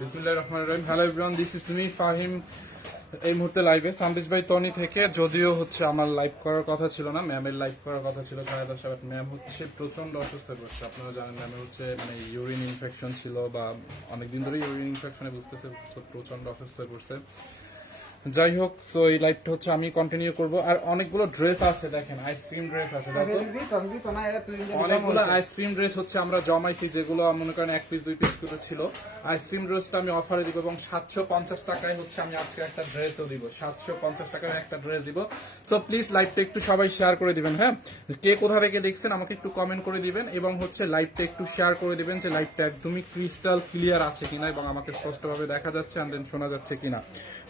বিসমিল্লাহির রহমানির রহিম। Hello everyone, this is me Fahim. এই মুহূর্তে লাইভে সামবিশ ভাই তনি থেকে, যদিও হচ্ছে আমার লাইভ করার কথা ছিল না, ম্যামের লাইভ করার কথা ছিল 10:30, বাট ম্যাম হচ্ছে প্রচন্ড অসুস্থ হয়ে পড়ছে। আপনারা জানেন ম্যামের হচ্ছে মানে ইউরিন ইনফেকশন ছিল, বা অনেকদিন ধরে ইউরিন ইনফেকশনে বুঝতেছে প্রচন্ড অসুস্থ হয়ে পড়ছে। যাই হোক, সো এই লাইভটা হচ্ছে আমি কন্টিনিউ করব। আর অনেকগুলো ড্রেস আছে, দেখেন আইসক্রিম ড্রেস আছে, অনেকগুলো আইসক্রিম ড্রেস হচ্ছে আমরা জমাইছি, যেগুলো মনে করেন 1 পিস 2 পিস করে ছিল। আইসক্রিম ড্রেসটা আমি অফারে দিব এবং 750 টাকায় হচ্ছে আমি আজকে একটা ড্রেসও দিব, 750 টাকায় একটা ড্রেস দিব। সো প্লিজ লাইভটা একটু সবাই শেয়ার করে দিবেন। হ্যাঁ, কে কোথা থেকে দেখছেন আমাকে একটু কমেন্ট করে দিবেন, এবং হচ্ছে লাইভটা একটু শেয়ার করে দিবেন যে লাইভটা একদমই ক্রিস্টাল ক্লিয়ার আছে কিনা এবং আমাকে স্পষ্টভাবে দেখা যাচ্ছে এন্ড দেন শোনা যাচ্ছে কিনা।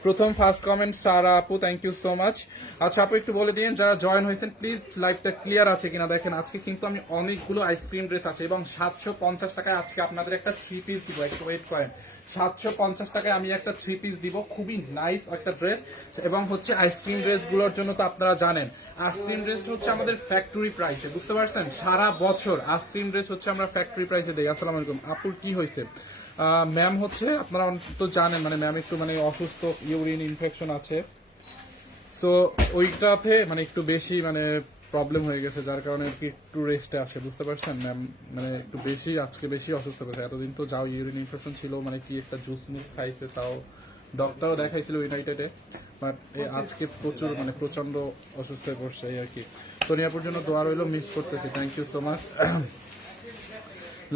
প্রথম ফার্স্ট কমেন্ট সারা আপু, থ্যাংক ইউ সো মাচ। আচ্ছা আপু, একটু বলে দিন যারা জয়েন হয়েছেন প্লিজ লাইভটা ক্লিয়ার আছে কিনা। দেখেন আজকে কিন্তু আমি অনেকগুলো আইসক্রিম ড্রেস আছে এবং 750 টাকায় আজকে আপনাদের একটা 3 পিস দিব। একটু ওয়েট করেন, 750 টাকায় আমি একটা 3 পিস দিব, খুবই নাইস একটা ড্রেস। এবং হচ্ছে আইসক্রিম ড্রেস গুলোর জন্য তো আপনারা জানেন আইসক্রিম ড্রেস হচ্ছে আমাদের ফ্যাক্টরি প্রাইসে, বুঝতে পারছেন? সারা বছর আইসক্রিম ড্রেস হচ্ছে আমরা ফ্যাক্টরি প্রাইসে দিই। আসসালামু আলাইকুম আপুর, কি হয়েছে? ম্যাম হচ্ছে আপনারা তো জানেন মানে ম্যাম একটু মানে অসুস্থ, ইউরিন ইনফেকশন আছে, সো ওইটাতে মানে একটু বেশি মানে প্রবলেম হয়ে গেছে, যার কারণে আর কি একটু রেস্টে আসে, বুঝতে পারছেন? ম্যাম মানে একটু বেশি আজকে বেশি অসুস্থ হয়েছে। এতদিন তো যাও ইউরিন ইনফেকশন ছিল, মানে কি একটা জুস মুস খাইছে, তাও ডক্টরও দেখাইছিল ইউনাইটেডে, বাট আজকে প্রচুর মানে প্রচন্ড অসুস্থ হয়ে পড়ছে এই আর কি। সোনিয়াপুর জন্য দোয়া রইলো, মিস করতেছি, thank you so much.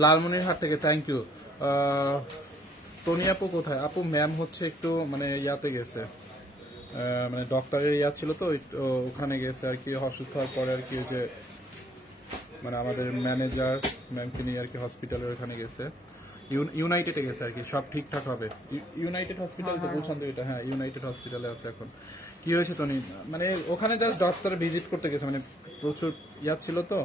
Lalmonirhat থেকে থ্যাংক ইউ। টনি আপু কোথায়? আপু ম্যাম হচ্ছে একটু মানে ইয়াতে গেছে, মানে ডক্টরের ইয়া ছিল তো ওখানে গেছে আর কি, অসুস্থ হওয়ার পরে আর কি, যে মানে আমাদের ম্যানেজার ম্যামকে নিয়ে আর কি হসপিটালের ওখানে গেছে, ইউনাইটেডে গেছে আর কি, সব ঠিকঠাক হবে। ইউনাইটেড হসপিটাল তো বলছেন তো এটা? হ্যাঁ, ইউনাইটেড হসপিটালে আছে এখন। কি হয়েছে টনি? মানে ওখানে জাস্ট ডক্টর ভিজিট করতে গেছে, মানে প্রচুর ইয়া ছিল তো।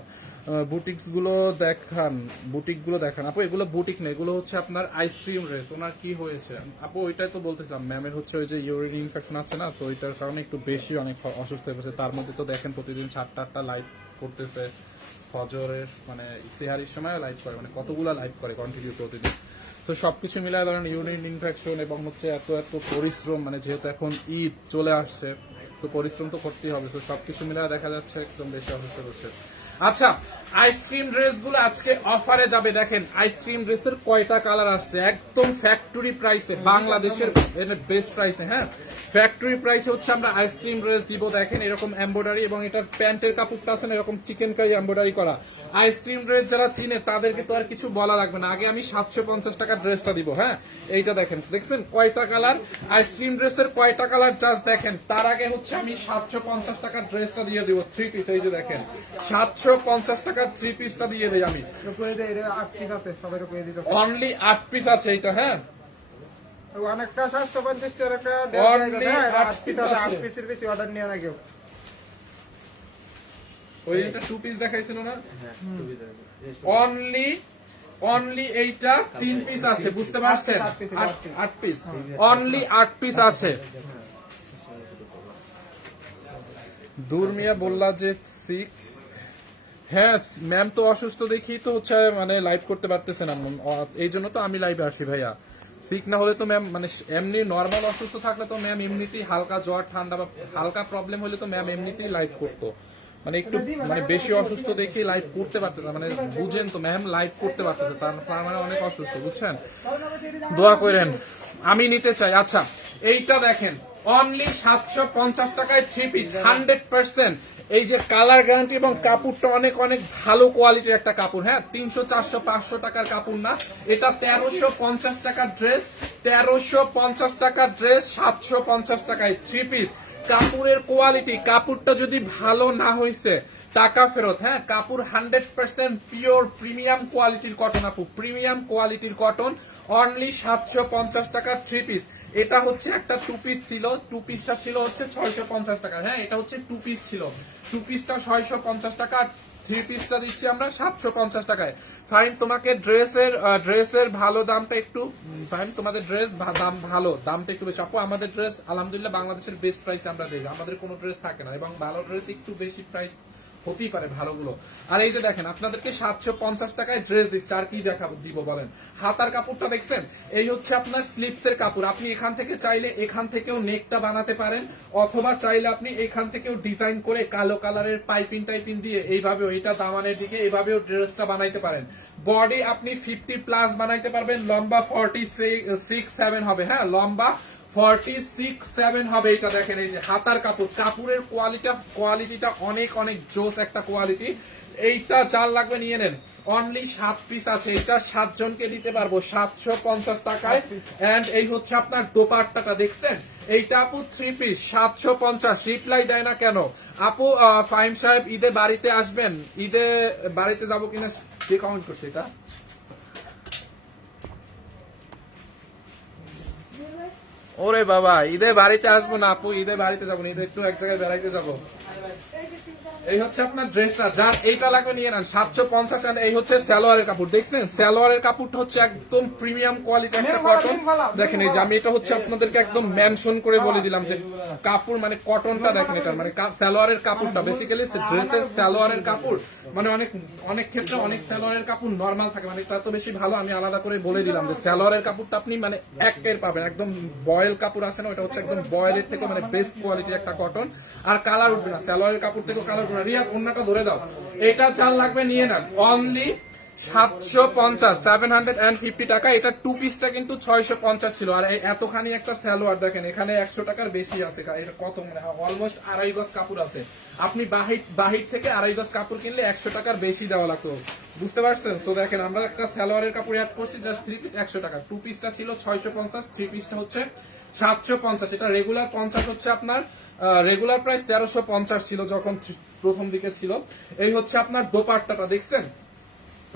বুটিক্স গুলো দেখান, বুটিক গুলো দেখান আপু। এগুলো বুটিক না, এগুলো হচ্ছে আপনার আইসক্রিম রেস। ওনার কি হয়েছে আপু? ওইটাই তো বলতেছিলাম, ম্যামের হচ্ছে ওই যে ইউরিন ইনফেকশন আছে না, তো ওইটার কারণে একটু বেশি অনেক অসুস্থ হয়ে পড়েছে। তার মধ্যে তো দেখেন প্রতিদিন 7টা লাইভ করতেছে, ফজরের মানে সেহারির সময় লাইভ করে, মানে কতগুলা লাইভ করে কন্টিনিউ প্রতিদিন। তো সবকিছু মিলায় ধরেন ইউরিন ইনফেকশন এবং হচ্ছে এত এত পরিশ্রম, মানে যেহেতু এখন ঈদ চলে আসছে তো পরিশ্রম তো করতেই হবে, তো সবকিছু মিলায় দেখা যাচ্ছে একদম বেশি অসুস্থ হচ্ছে। আচ্ছা, আইসক্রিম ড্রেস গুলো আজকে অফারে যাবে। দেখেন আইসক্রিম ড্রেসের কয়টা কালার আসছে, একদম ফ্যাক্টরি প্রাইসে, বাংলাদেশের বেস্ট প্রাইসে। হ্যাঁ, ফ্যাক্টরি প্রাইসে হচ্ছে আমরা আইসক্রিম ড্রেস দিব। দেখেন এরকম এমব্রয়ডারি, এবং এটার প্যান্টের কাপড়টা আছে না এরকম চিকেন কারি এমব্রয়ডারি করা। আইসক্রিম ড্রেস যারা চিনে তাদেরকে তো আর কিছু বলা লাগবে না। আগে আমি 750 টাকার ড্রেসটা দিব। হ্যাঁ, এইটা দেখেন, দেখছেন কয়টা কালার আইসক্রিম ড্রেসের, কয়টা কালার জাস্ট দেখেন। তার আগে হচ্ছে আমি 750 টাকার ড্রেসটা দিয়ে দিব, 3 পিস। এই যে দেখেন 750 টাকার 3 পিসটা দিয়ে দেই আমি। অনলি 8 পিস আছে এইটা। হ্যাঁ, অনেকটা 750 টাকা অনলি 8 পিস আছে। 8 পিসের বেশি অর্ডার নিয়ে না কেউ। ওই এটা 2 পিস দেখাইছিল না? অনলি অনলি এইটা 3 পিস আছে, বুঝতে পারছেন? 8 পিস, অনলি 8 পিস আছে। দূর মিয়া বললা যে সিক। হ্যাঁ ম্যাম তো অসুস্থ দেখি তো হচ্ছে মানে লাইভ করতে পারতেছে না, এই জন্য তো আমি লাইভে আসি ভাইয়া। সিক না হলে তো ম্যাম মানে এমনি নর্মাল অসুস্থ থাকলে তো ম্যাম এমনিতেই, হালকা জ্বর ঠান্ডা বা হালকা প্রবলেম হলে তো ম্যাম এমনিতেই লাইভ করতো। মানে একটু মানে বেশি অসুস্থ দেখে লাইভ করতে পারতেছে, মানে বুঝেন তো ম্যাম লাইভ করতে পারতেছে, তার মানে অনেক অসুস্থ, বুঝছেন? দোয়া করেন, আমি নিতে চাই। আচ্ছা এইটা দেখেন অনলি 750 টাকায় 3 পিস 100%। এই যে কালার গ্যারান্টি এবং কাপড়টা অনেক অনেক ভালো কোয়ালিটির একটা কাপড়। হ্যাঁ, 300 400 500 টাকার কাপড় না, এটা 1350 টাকার ড্রেস, 1350 টাকার ড্রেস 750 টাকায় 3 পিস। কাপড়ের কোয়ালিটি, কাপড়টা যদি ভালো না হয়েছে টাকা ফেরত। হ্যাঁ, কাপড় 100% পিওর প্রিমিয়াম কোয়ালিটির কটন আপু, প্রিমিয়াম কোয়ালিটির কটন। অনলি 750 টাকার 3 পিস। এটা হচ্ছে একটা 2 পিস ছিল, 2 পিসটা ছিল হচ্ছে 650 টাকা। হ্যাঁ, এটা হচ্ছে 2 পিস ছিল, 2 পিসটা 650 টাকা, 3 পিসটা দিচ্ছি আমরা 750 টাকায়। ফাইন, তোমাকে ড্রেসের ভালো দামটা একটু, ফাইন তোমাদের ড্রেস দাম ভালো, দামটা একটু বেশি আপু। আমাদের ড্রেস আলহামদুলিল্লাহ বাংলাদেশের বেস্ট প্রাইসে আমরা দিই, আমাদের কোনো ড্রেস থাকে না, এবং ভালো ড্রেস একটু বেশি প্রাইস হতেই পারে ভালোগুলো। আর এই যে দেখেন আপনাদেরকে 750 টাকায় ড্রেস দিচ্ছে, আর কি দেখাবো দিব বলেন। হাতার কাপড়টা দেখছেন, এই হচ্ছে আপনার স্লিপসের কাপড়। আপনি এখান থেকে চাইলে এখান থেকেও নেকটা বানাতে পারেন, অথবা চাইলে আপনি এখান থেকেও ডিজাইন করে কালো কালারের পাইপিং টাইপিং দিয়ে এইভাবে ওইটা দামানের দিকে এইভাবেও ড্রেসটা বানাইতে পারেন। বডি আপনি 50+ বানাইতে পারবেন, লম্বা 46-7 হবে, হ্যাঁ লম্বা 46-7 হবে। এটা দেখেন, এই যে হাতার কাপড়, কাপড়ের কোয়ালিটিটা অনেক অনেক জোস একটা কোয়ালিটি। এইটা যার লাগবে নিয়ে নেন, অনলি 7 পিস আছে, এটা 7 জনকে দিতে পারবো 750 টাকায়। এন্ড এই হচ্ছে আপনার দোপাট্টাটা দেখছেন, এইটা আপু 3 পিস 750। রিপ্লাই দেয় না কেন আপু? ফাহিম সাহেব ঈদে বাড়িতে আসবেন, ঈদে বাড়িতে যাবো কিনা কে কমেন্ট করছে এটা? ওরে বাবা, ঈদে বাড়িতে আসবো না আপু, ঈদে বাড়িতে যাবো না, ঈদে একটু এক জায়গায় বেড়াইতে যাবো। এই হচ্ছে আপনার ড্রেসটা, যার এইটা লাগবে নিয়ে নেন 750। এই হচ্ছে সালোয়ারের কাপড়, দেখছেন সালোয়ারের কাপড়টা হচ্ছে একদম প্রিমিয়াম কোয়ালিটি একটা কটন। দেখেন এই যে আমি এটা হচ্ছে আপনাদেরকে একদম মেনশন করে বলে দিলাম যে কাপড় মানে কটনটা দেখেন, এটা মানে সালোয়ারের কাপড়টা বেসিক্যালি ড্রেসের সালোয়ারের কাপড় মানে অনেক অনেক ক্ষেত্রে অনেক সালোয়ারের কাপড় নরমাল থাকে, মানে এটা তো বেশি ভালো। আমি আলাদা করে বলে দিলাম যে সালোয়ারের কাপড়টা আপনি মানে একের পাবেন, একদম বয়েল কাপড় আছে না, ওটা হচ্ছে একদম বয়েলের থেকে মানে বেস্ট কোয়ালিটির একটা কটন। আর কালার উঠবে না, সালোয়ারের কাপড় থেকে কালার উঠবে না। রিয়া অন্যটা ধরে দাও, এটা চাল লাগবে নিয়ে নেন, অনলি 750 টাকা। এটা 2 পিসটা কিন্তু 650 ছিল। আর এতখানি একটা সালোয়ার দেখেন, এখানে 100 টাকার বেশি আছে, এটা কত মানে অলমোস্ট 2.5 গজ কাপড় আছে। আপনি বাহির থেকে 2.5 গজ কাপড় কিনলে 100 টাকার বেশি দেওয়া লাগতো, বুঝতে পারছেন? তো দেখেন আমরা একটা সালোয়ারের কাপড় অ্যাড করছি, জাস্ট 3 পিস 100 টাকা। 2 পিসটা ছিল 650, 3 পিসটা হচ্ছে 750। এটা রেগুলার 50 হচ্ছে আপনার, রেগুলার প্রাইস 1350 ছিল যখন প্রথম দিকে ছিল। এই হচ্ছে আপনার দোপাট্টাটা দেখছেন,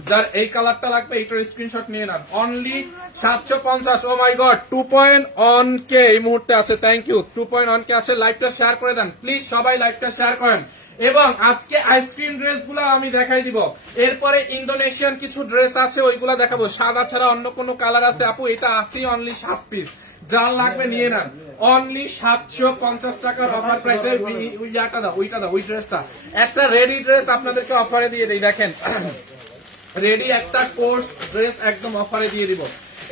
যার এই কালারটা লাগবে এইটার স্ক্রিনশট নিয়ে নেন, অনলি 750। ও মাই গড, 2.1K এই মুহূর্তে আছে, থ্যাংক ইউ। 2.1K আছে, লাইভটা শেয়ার করে দেন প্লিজ, সবাই লাইভটা শেয়ার করেন। এবং আজকে আইসক্রিম ড্রেস গুলো আমি দেখাই দিব, এরপরে ইন্দোনেশিয়ান কিছু ড্রেস আছে ওইগুলা দেখাবো। সাদা ছাড়া অন্য কোনো কালার আছে আপু? এটা আছে অনলি 7 পিস, যার লাগবে নিয়ে নেন, অনলি 750 টাকার অফার প্রাইসে। ওইটা দাও ওই ড্রেসটা, একটা রেডি ড্রেস আপনাদেরকে অফারে দিয়ে দেই। দেখেন রেডি একটা কোর্স ড্রেস একদম অফারে দিয়ে দিব।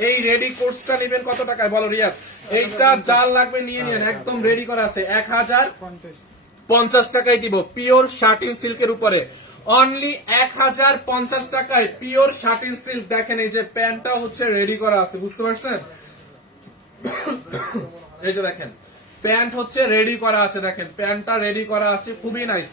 এই রেডি কোর্সটা নেবেন কত টাকায় বলো রিয়াদ? এইটা যার লাগবে নিয়ে নিন, একদম রেডি করা আছে, 1050 টাকায় দিব, পিওর শাটিন সিল্কের উপরে, অনলি 1050 টাকায় পিওর শাটিন সিল্ক। দেখেন এই যে প্যান্টটা হচ্ছে রেডি করা আছে, বুঝতে পারছেন? এই যে দেখেন প্যান্ট হচ্ছে রেডি করা আছে, দেখেন প্যান্টটা রেডি করা আছে, খুবই nice.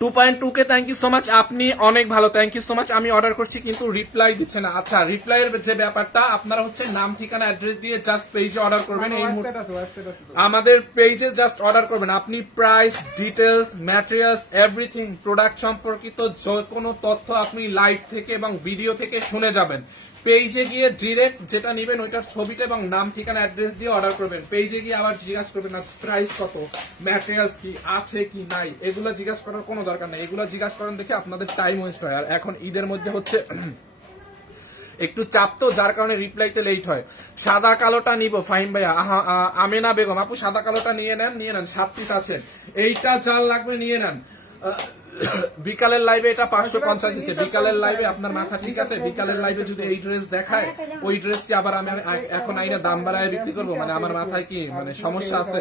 2.2K thank you so much, আপনি অনেক ভালো, থ্যাংক ইউ সো মাচ। আমি অর্ডার করছি কিন্তু রিপ্লাই দিচ্ছে না। আচ্ছা, রিপ্লাইয়ের যে ব্যাপারটা, আপনারা হচ্ছে নাম ঠিকানা অ্যাড্রেস দিয়ে জাস্ট পেজে অর্ডার করবেন। এই মুহূর্তে আমাদের পেজে জাস্ট অর্ডার করবেন, আপনি price details materials everything product সম্পর্কিত যে কোনো তথ্য আপনি লাইভ থেকে এবং ভিডিও থেকে শুনে যাবেন। পেজে গিয়ে ডিরেক্ট যেটা নেবেন ওইটার ছবিটা এবং নাম ঠিকানা অ্যাড্রেস দিয়ে অর্ডার করবেন। পেজে গিয়ে আবার জিজ্ঞাসা করবেন না প্রাইস কত, ম্যাটেরিয়ালস কি আছে কি নাই, এগুলো জিজ্ঞাসা করার কোনো দরকার নেই। এগুলো জিজ্ঞাসা করেন দেখে আপনাদের টাইম ওয়েস্ট হয়। আর এখন ঈদের মধ্যে হচ্ছে একটু চাপ, তো যার কারণে রিপ্লাইতে লেট হয়। সাদা কালোটা নিব ফাহিম ভাইয়া, আমেনা বেগম আপু সাদা কালোটা নিয়ে নেন 7 পিস আছে। এইটা যার লাগবে নিয়ে নেন। বিকালের লাইভে এটা 550 দিচ্ছে, বিকালের লাইভে আপনার মাথা ঠিক আছে? বিকালের লাইভে যদি এই ড্রেস দেখায়, ওই ড্রেস কি আবার আমি এখন আইনা দাম বাড়ায় বিক্রি করবো? মানে আমার মাথায় কি মানে সমস্যা আছে?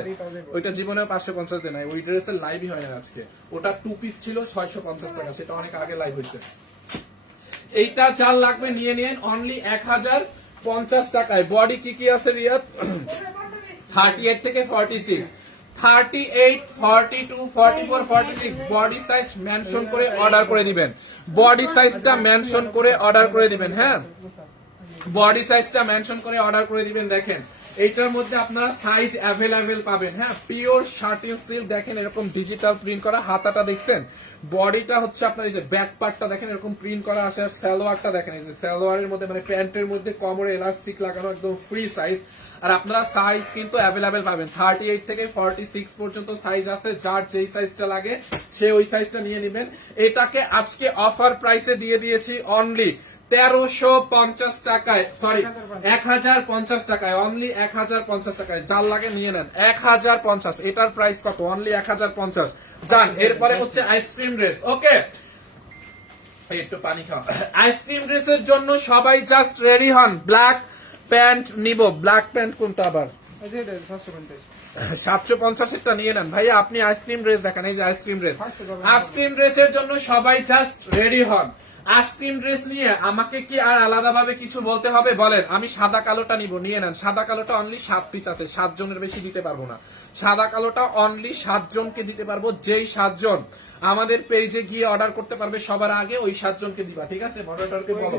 ওইটা জীবনেও 550 দেয় নাই, ওই ড্রেসের লাইভই হয় না আজকে। ওটা 2 পিস ছিল 650 টাকা, সেটা অনেক আগে লাইভ হয়েছে। এইটা যার লাগবে নিয়ে নিন, অনলি 1050 টাকায়। বডি কি কি আছে রিয়াদ? 38 থেকে 46, 38, 42, 44, 46 বডি সাইজ মেনশন করে অর্ডার করে দিবেন। বডি সাইজটা মেনশন করে অর্ডার করে দিবেন, হ্যাঁ বডি সাইজটা মেনশন করে অর্ডার করে দিবেন। দেখেন এইটার মধ্যে আপনারা সাইজ অ্যাভেলেবেল পাবেন, হ্যাঁ পিওর শার্টিন সিল্ক। দেখেন এরকম ডিজিটাল প্রিন্ট করা, হাতাটা দেখছেন, বডিটা হচ্ছে আপনার এই যে ব্যাক পার্টটা দেখেন এরকম প্রিন্ট করা আছে। আর সালোয়ারটা দেখেন, এই যে সালোয়ারের মধ্যে মানে প্যান্টের মধ্যে কোমরে এলাস্টিক লাগানো, একদম ফ্রি সাইজ। আর আপনারা সাইজ কিন্তু অ্যাভেলেবেল পাবেন, 38 থেকে 46 পর্যন্ত সাইজ আছে। যার যেই সাইজটা লাগে সে ওই সাইজটা নিয়ে নেবেন। এটাকে আজকে অফার প্রাইসে দিয়ে দিয়েছি অনলি 1350 টাকায়, সরি 1050 টাকায়, অনলি 1050 টাকায়। যার লাগে নিয়ে নেন 1050। এটার প্রাইস কত? অনলি 1050। যান, এরপরে হচ্ছে আইসক্রিম ড্রেস। ওকে, একটু পানি খাও। আইসক্রিম ড্রেসের জন্য সবাই জাস্ট রেডি হন। ব্ল্যাক প্যান্ট নিব। ব্ল্যাক প্যান্ট কোনটা আবার? এই যে এটা 750 750 একটা নিয়ে নেন ভাইয়া। আপনি আইসক্রিম ড্রেস দেখেন, এই যে আইসক্রিম ড্রেস। আইসক্রিম ড্রেসের জন্য সবাই জাস্ট রেডি হন। আইসক্রিম ড্রেস নিয়ে আমাকে কি আর আলাদাভাবে কিছু বলতে হবে বলেন? আমি সাদা কালোটা নিব, নিয়ে নেন। সাদা কালোটা অনলি 7 পিস আছে, 7 জনের বেশি দিতে পারবো না। সাদা কালোটা অনলি 7 জনকে দিতে পারবো। যেই 7 জন আমাদের পেজে গিয়ে অর্ডার করতে পারবে সবার আগে, ওই 7 জনকে দিবা, ঠিক আছে? মডারেটরকে বলো।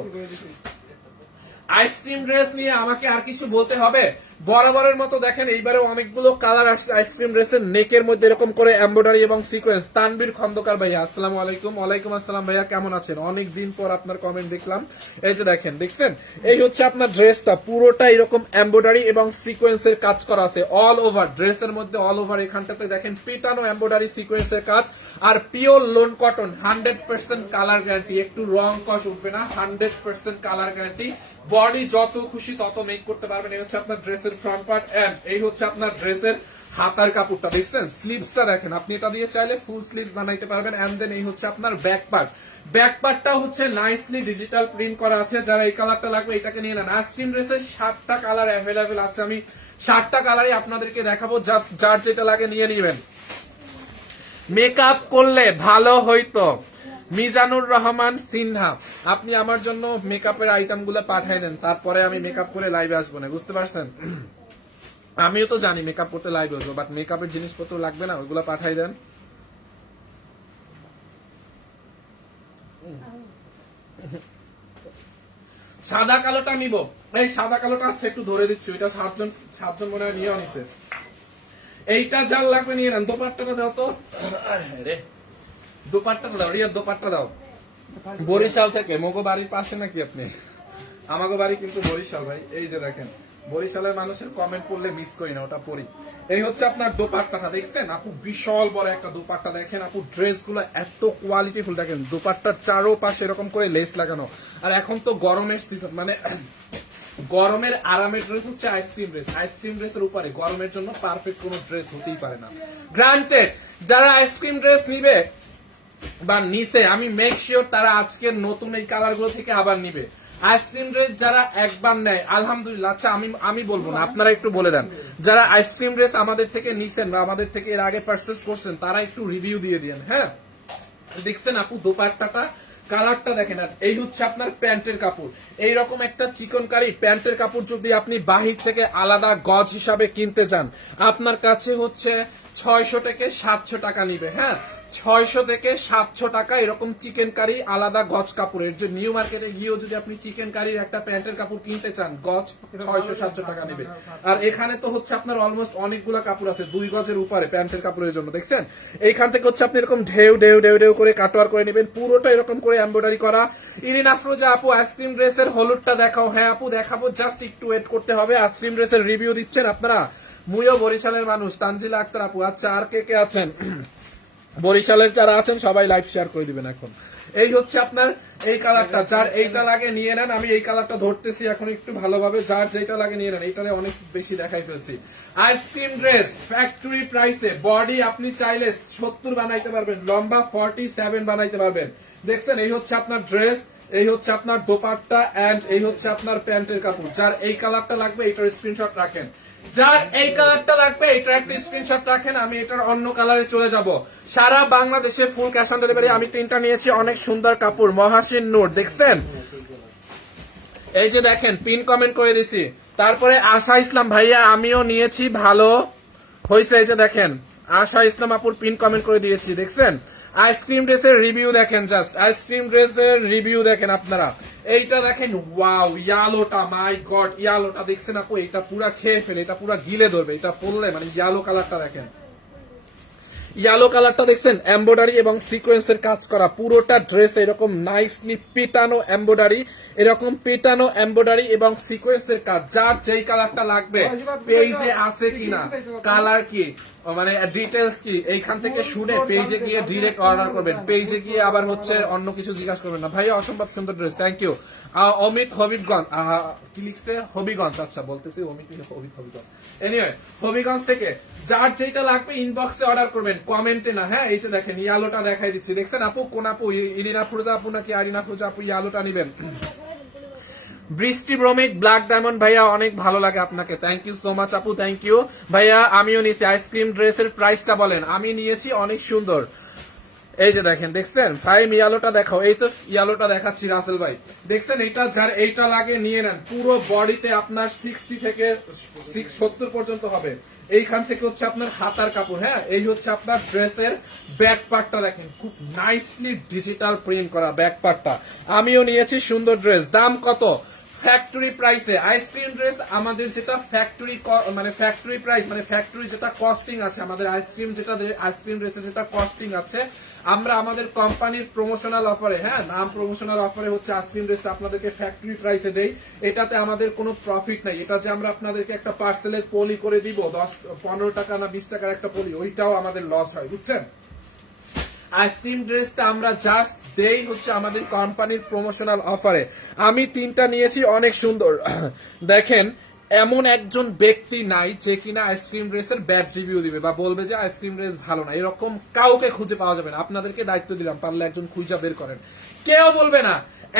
আইসক্রিম ড্রেস নিয়ে আমাকে আর কিছু বলতে হবে? বরাবরের মতো দেখেন এইবারে অনেকগুলো কালার আসছে আইসক্রিম ড্রেসের। নেকের মধ্যে এরকম করে এমব্রয়ডারি এবং সিকোয়েন্স। তানবীর খন্দকার ভাইয়া, আসসালামু আলাইকুম। ওয়ালাইকুম আসসালাম ভাইয়া, কেমন আছেন? অনেক দিন পর আপনার কমেন্ট দেখলাম। এই যে দেখেন, দেখছেন? এই হচ্ছে আপনার ড্রেসটা, পুরোটা এরকম এমব্রয়ডারি এবং সিকোয়েন্সের কাজ করা আছে অল ওভার। ড্রেসের মধ্যে অল ওভার এখানটাতে দেখেন পেটানো এমব্রয়ডারি সিকোয়েন্সের কাজ। আর pure lawn cotton, 100% colour guarantee. একটু রং কস উঠবে না, 100% কালার গ্যারান্টি। বডি যত খুশি তত মেক করতে পারবেন। এই হচ্ছে আপনার ড্রেসের ফ্রন্ট পার্ট, এন্ড এই হচ্ছে আপনার ড্রেসের হাতার কাপড়টা। দেখছেন? স্লিভসটা দেখেন, আপনি এটা দিয়ে চাইলে ফুল স্লিভ বানাইতে পারবেন। এন্ড দেন এই হচ্ছে আপনার ব্যাক পার্ট। ব্যাক পার্টটা হচ্ছে নাইসলি ডিজিটাল প্রিন্ট করা আছে। যারা এই কালারটা লাগবে এটাকে নিয়ে নেন। আইসক্রিম ড্রেসের 7টা কালার অ্যাভেলেবেল আছে। আমি 7টা কালারই আপনাদেরকে দেখাবো, জাস্ট যার যেটা লাগে নিয়ে নেবেন। মেকআপ করলে ভালো হইতো। মিজানুর রহমান সিনহা, আপনি আমার জন্য মেকআপের আইটেম গুলো পাঠিয়ে দেন, তারপরে আমি মেকআপ করে লাইভে আসবো না, বুঝতে পারছেন? আমিও তো জানি মেকআপ করতে লাইভে আসবো, বাট মেকআপের জিনিসপত্র লাগবে না, ওইগুলো পাঠাই দেন। সাদা কালোটা নিব। এই সাদা কালোটা আছে, একটু ধরে দিচ্ছি। ওইটা 7 জন মনে হয় নিয়ে আনিছে। এইটা যার লাগবে নিয়ে নেন। দোপাট্টাটা দাও তো, রে দোপাট্টাটা দাও, রিয়া দোপাট্টা দাও। বরিশাল থেকে, মগো বাড়ির পাশে নাকি আপনি? আমাগো বাড়ি কিন্তু বরিশাল ভাই। এই যে দেখেন, বরিশালের মানুষের কমেন্ট পড়লে মিস করি না, ওটা পড়ি। এই হচ্ছে আপনার দোপাট্টাটা, দেখছেন আপু? বিশাল বড় একটা দোপাট্টা। দেখেন আপু, ড্রেস গুলো এত কোয়ালিটিফুল। দেখেন দোপাট্টার চারো পাশে এরকম করে লেস লাগানো। আর এখন তো গরমের সিজন, মানে গরমের আরামের ড্রেস হচ্ছে আইসক্রিম ড্রেস। আইসক্রিম ড্রেসের উপরে গরমের জন্য পারফেক্ট কোন ড্রেস হতেই পারে না। গ্রান্টেড, যারা আইসক্রিম ড্রেস নিবে বা নিছে, আমি মেক শিওর তারা আজকের নতুন এই কালার গুলো থেকে আবার নিবে। আইসক্রিম ড্রেস যারা একবার নেয় আলহামদুলিল্লাহ। আচ্ছা, আমি বলবো না, আপনারা একটু বলে দেন। যারা আইসক্রিম ড্রেস আমাদের থেকে নিছেন বা আমাদের থেকে এর আগে পারচেজ করছেন, তারা একটু রিভিউ দিয়ে দিন। হ্যাঁ, দেখছেন আপু দোপাট্টাটা, কালারটা দেখেন। আর এই হচ্ছে আপনার প্যান্টের কাপড়। এইরকম একটা চিকনকারি প্যান্টের কাপড় যদি আপনি বাহির থেকে আলাদা গজ হিসাবে কিনতে চান, আপনার কাছে হচ্ছে 600 থেকে 700 টাকা নিবে। হ্যাঁ, 600 থেকে 700 টাকা এরকম চিকেন কারি আলাদা গজ কাপড়ের। যে নিউ মার্কেটে গিয়েও যদি আপনি চিকেন কারির একটা প্যান্টের কাপড় কিনতে চান, গজ 600-700 টাকা নেবে। আর এখানে তো হচ্ছে আপনার অলমোস্ট অনেকগুলো কাপড় আছে, 2 গজের উপরে প্যান্টের কাপড়ের জন্য। দেখছেন? এইখান থেকে হচ্ছে আপনি এরকম ঢেউ ঢেউ ঢেউ ঢেউ করে কাটওয়ার করে নেবেন, পুরোটা এরকম করে এমব্রয়ডারি করা। ইরিন আফরোজা আপু, আইসক্রিম ড্রেসের হলুদটা দেখাও। হ্যাঁ আপু দেখাবো, জাস্ট একটু ওয়েট করতে হবে। আইসক্রিম ড্রেসের রিভিউ দিচ্ছেন আপনারা? মুইও বরিশালের মানুষ। তানজিলা আক্তার আপু, আচ্ছা আর কে কে আছেন? বরিশালের যারা আছেন সবাই লাইভ শেয়ার করে দিবেন এখন। এই হচ্ছে আপনার এই কালারটা, যার এইটা লাগে নিয়ে নেন। আমি এই কালারটা ধরতেছি এখন একটু ভালোভাবে, যার যেটা লাগে নিয়ে নেন। এইটারে অনেক বেশি দেখাই ফেলছি। আইসক্রিম ড্রেস ফ্যাক্টরি প্রাইসে, বডি আপনি চাইলে 70 বানাইতে পারবেন, লম্বা 47 বানাইতে পারবেন। দেখছেন? এই হচ্ছে আপনার ড্রেস, এই হচ্ছে আপনার দোপাট্টা, এন্ড এই হচ্ছে আপনার প্যান্টের কাপড়। যার এই কালারটা লাগবে এটার স্ক্রিনশট রাখেন। যার এই কালারটা লাগবে এটার একটা স্ক্রিনশট রাখেন, আমি এটার অন্য কালারে চলে যাব। সারা বাংলাদেশে ফুল ক্যাশ অন ডেলিভারি। আমি 3টা নিয়েছি, অনেক সুন্দর কাপড়। মহাসিন নূর, দেখছেন? এই যে দেখেন, পিন কমেন্ট করে দিছি। তারপরে আশা ইসলাম ভাইয়া, আমিও নিয়েছি, ভালো হয়েছে। এই যে দেখেন, আশা ইসলাম আপুর পিন কমেন্ট করে দিয়েছি, দেখছেন? আইসক্রিম ড্রেসের রিভিউ দেখেন, জাস্ট আইসক্রিম ড্রেসের রিভিউ দেখেন আপনারা। এইটা দেখেন, ওয়াও, ইয়ালোটা, মাই গড, ইয়ালোটা দেখছেন আপু? এটা পুরা খেয়ে ফেলে, এটা পুরা গিলে ধরবে। এটা পরলে মানে ইয়ালো কালারটা দেখেন, ইয়েলো কালারটা দেখছেন? এমব্রয়ডারি এবং সিকোয়েন্সের কাজ করা পুরোটা ড্রেস এরকম নাইসলি পেটানো এমব্রয়ডারি, এরকম পেটানো এমব্রয়ডারি এবং সিকোয়েন্সের কাজ। যার যেই কালারটা লাগবে পেজে আছে কিনা, কালার কি মানে ডিটেলস কি এইখান থেকে শুনে পেজে গিয়ে ডিরেক্ট অর্ডার করবেন, পেজে গিয়ে আবার হচ্ছে অন্য কিছু জিজ্ঞাসা করবেন না। ভাই অসম্ভব সুন্দর ড্রেস, থ্যাংক ইউ। অমিত হবিবগঞ্জ, কি লিখছে হবিগঞ্জ, আচ্ছা বলতেছি অমিত হবিগঞ্জ, এনিওয়ে হবিগঞ্জ থেকে যার যেটা লাগবে ইনবক্সে অর্ডার করবেন, কমেন্টে না। হ্যাঁ এই যে দেখেন ইয়ালোটা দেখাই দিচ্ছি, দেখছেন আপু? কোন আপু? ইরিনা ফুরজা আপু নাকি আরিনা ফুরজা আপু ইয়ালোটা নিবেন? বৃষ্টি ভ্রমিক ব্ল্যাক ডায়মন্ড ভাইয়া অনেক ভালো লাগে আপনাকে, থ্যাংক ইউ সো মাচ আপু, থ্যাংক ইউ ভাইয়া। আমিও নিয়েছি আইসক্রিম ড্রেসের প্রাইসটা বলেন। আমি নিয়েছি, অনেক সুন্দর। এই যে দেখেন, দেখছেন? ফাইম ইয়ালোটা দেখাও, এই তো ইয়ালোটা দেখাচ্ছি রাসেল ভাই, দেখছেন? এইটা যার এইটা লাগে নিয়ে নেন। পুরো বডিতে আপনার 60 থেকে 70 পর্যন্ত হবে। এইখান থেকে হচ্ছে আপনার হাতার কাপড়। হ্যাঁ এই হচ্ছে আপনার ড্রেসের ব্যাক পার্টটা, দেখেন খুব নাইসলি ডিজিটাল প্রিন্ট করা ব্যাক পার্টটা। আমিও নিয়েছি সুন্দর ড্রেস। দাম কত? ফ্যাক্টরি প্রাইসে আইসক্রিম ড্রেস আমাদের যেটা ফ্যাক্টরি মানে ফ্যাক্টরি প্রাইস মানে ফ্যাক্টরি যেটা কস্টিং আছে আমাদের আইসক্রিম যেটা আইসক্রিম ড্রেসের যেটা কস্টিং আছে, আমরা আমাদের কোম্পানির প্রমোশনাল অফারে, হ্যাঁ নাম প্রমোশনাল অফারে হচ্ছে আইসক্রিম ড্রেসটা আপনাদেরকে ফ্যাক্টরি প্রাইসে দেই। এটাতে আমাদের কোনো প্রফিট নাই। এটা যে আমরা আপনাদেরকে একটা পার্সেলের পলি করে দিব 10-15 টাকা না 20 টাকার একটা পলি, ওইটাও আমাদের লস হয়, বুঝছেন? আইসক্রিম ড্রেসটা আমরা জাস্ট দেই হচ্ছে আমাদের কোম্পানির প্রমোশনাল অফারে। আমি 3টা নিয়েছি, অনেক সুন্দর। দেখেন এমন একজন ব্যক্তি নাই যে কিনা আইসক্রিম ড্রেসের ব্যাড রিভিউ দিবে বা বলবে যে আইসক্রিম ড্রেস ভালো না, এরকম কাউকে খুঁজে পাওয়া যাবে না। আপনাদেরকে দায়িত্ব দিলাম, পারলে একজন খুঁজে বের করেন। কেউ বলবে না,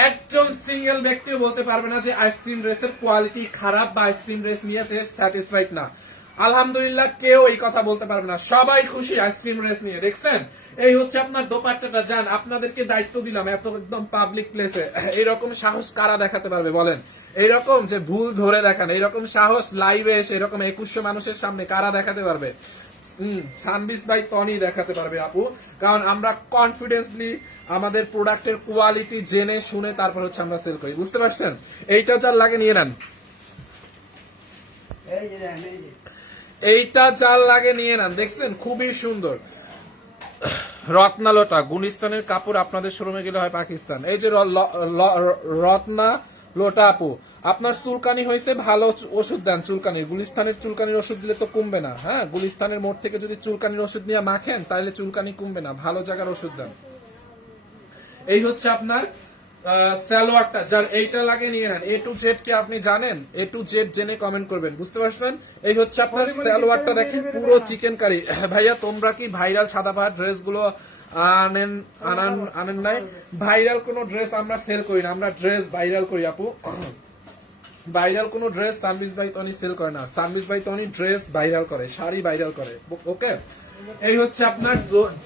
একজন সিঙ্গেল ব্যক্তিও বলতে পারবে না যে আইসক্রিম ড্রেসের কোয়ালিটি খারাপ বা আইসক্রিম ড্রেস নিয়ে স্যাটিসফাইড না। আলহামদুলিল্লাহ কেউ এই কথা বলতে পারবে না, সবাই খুশি আইসক্রিম ড্রেস নিয়ে। দেখছেন এই হচ্ছে আপনার দোপাট্টাটা। যান, আপনাদেরকে দায়িত্ব দিলাম, এত একদম পাবলিক প্লেসে এরকম সাহস কারা দেখাতে পারবে বলেন? এইরকম যে ভুল ধরে দেখান, এইরকম সাহস লাইভে এসে এরকম 2100 মানুষের সামনে কারা দেখাতে পারবে? সানবিস ভাই টনি দেখাতে পারবে আপু, কারণ আমরা কনফিডেন্সলি আমাদের প্রোডাক্টের কোয়ালিটি জেনে শুনে তারপর হচ্ছে আমরা সেল করি, বুঝতে পারছেন? এইটা যার লাগে নিয়ে নেন, এইটা যার লাগে নিয়ে নেন। দেখছেন খুবই সুন্দর রত্না লোটা গুলিস্তানের কাপড়, আপনাদের শোরুমে গেলে হয় পাকিস্তান। এই যে রত্না লোটা আপু, আপনার চুলকানি হয়েছে, ভালো ওষুধ দেন চুলকানির। গুলিস্তানের চুলকানির ওষুধ দিলে তো কমবে না। হ্যাঁ গুলিস্তানের মোড় থেকে যদি চুলকানির ওষুধ নিয়ে মাখেন তাহলে চুলকানি কমবে না, ভালো জায়গার ওষুধ দেন। এই হচ্ছে আপনার সালোয়ারটা, যার এইটা লাগে নিয়ে নেন। A to Z কে আপনি জানেন? A to Z জেনে কমেন্ট করবেন, বুঝতে পারছেন? এই হচ্ছে আপনার সালোয়ারটা, দেখেন পুরো চিকেন কারি। ভাইয়া তোমরা কি ভাইরাল সাদাবাহার ড্রেস গুলো আনেন নাই? ভাইরাল কোন ড্রেস আমরা সেল করি না, আমরা ড্রেস ভাইরাল করি আপু। ভাইরাল কোন ড্রেস সানবিস ভাই টনি সেল করে না। সানবিস ভাই টনি ড্রেস ভাইরাল করে, শাড়ি ভাইরাল করে। ওকে, এই হচ্ছে আপনার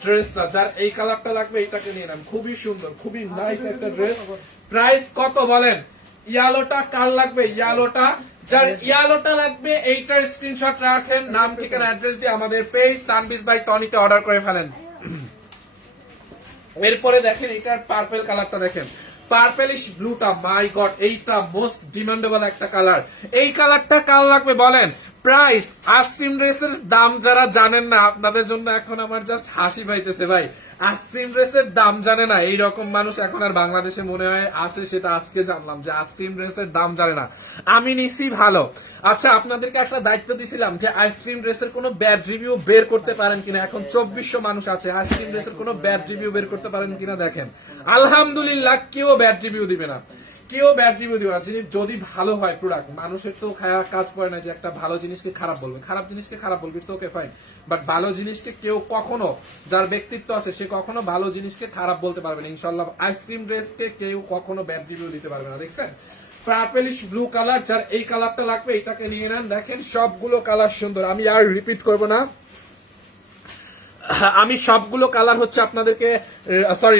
ড্রেসটা, যার এই কালারটা লাগবে এইটাকে নিয়ে নেন, খুবই সুন্দর, খুবই নাইস একটা ড্রেস। প্রাইস কত বলেন? ইয়ালোটা কার লাগবে? ইয়ালোটা, যার ইয়ালোটা লাগবে এইটার স্ক্রিনশট রাখেন, নাম ঠিকানা অ্যাড্রেস দিয়ে আমাদের পেজ সানবিস বাই টনিতে অর্ডার করে ফেলেন। এরপরে দেখেন এটার পার্পল কালারটা, দেখেন পার্পেলিশ ব্লুটা, মাই গড এইটা মোস্ট ডিমান্ডেবল একটা কালার। এই কালারটা কার লাগবে বলেন? প্রাইস আইসক্রিম ড্রেসের দাম যারা জানেন না, আপনাদের জন্য এখন আমার জাস্ট হাসি পাইতেছে ভাই। আইসক্রিম ড্রেসের দাম জানে না এইরকম মানুষ এখন আর বাংলাদেশে মনে হয় আছে, সেটা আজকে জানলাম যে আইসক্রিম ড্রেসের দাম জানে না। আমি নিছি ভালো। আচ্ছা আপনাদেরকে একটা দায়িত্ব দিছিলাম যে আইসক্রিম ড্রেসের কোনো ব্যাড রিভিউ বের করতে পারেন কিনা। এখন 2400 মানুষ আছে, আইসক্রিম ড্রেসের কোনো ব্যাড রিভিউ বের করতে পারেন কিনা দেখেন। আলহামদুলিল্লাহ কেউ ব্যাড রিভিউ দিবে না, কেউ ব্যাড রিভিউ দিবে না। যদি ভালো হয় প্রোডাক্ট, মানুষের তো কাজ করে না যে একটা ভালো জিনিসকে খারাপ বলবে, খারাপ জিনিসকে খারাপ বলবে, তো ওকে ফাইন। বাট ভালো জিনিসকে কেউ কখনো, যার ব্যক্তিত্ব আছে সে কখনো ভালো জিনিসকে খারাপ বলতে পারবে না ইনশাল্লাহ। আইসক্রিম ড্রেসকে কেউ কখনো ব্যাড রিভিউ দিতে পারবে না। দেখছেন পার্পলিশ ব্লু কালার, যার এই কালারটা লাগবে এটাকে নিয়ে নেন। দেখেন সবগুলো কালার সুন্দর, আমি আর রিপিট করব না, আমি সবগুলো কালার হচ্ছে আপনাদেরকে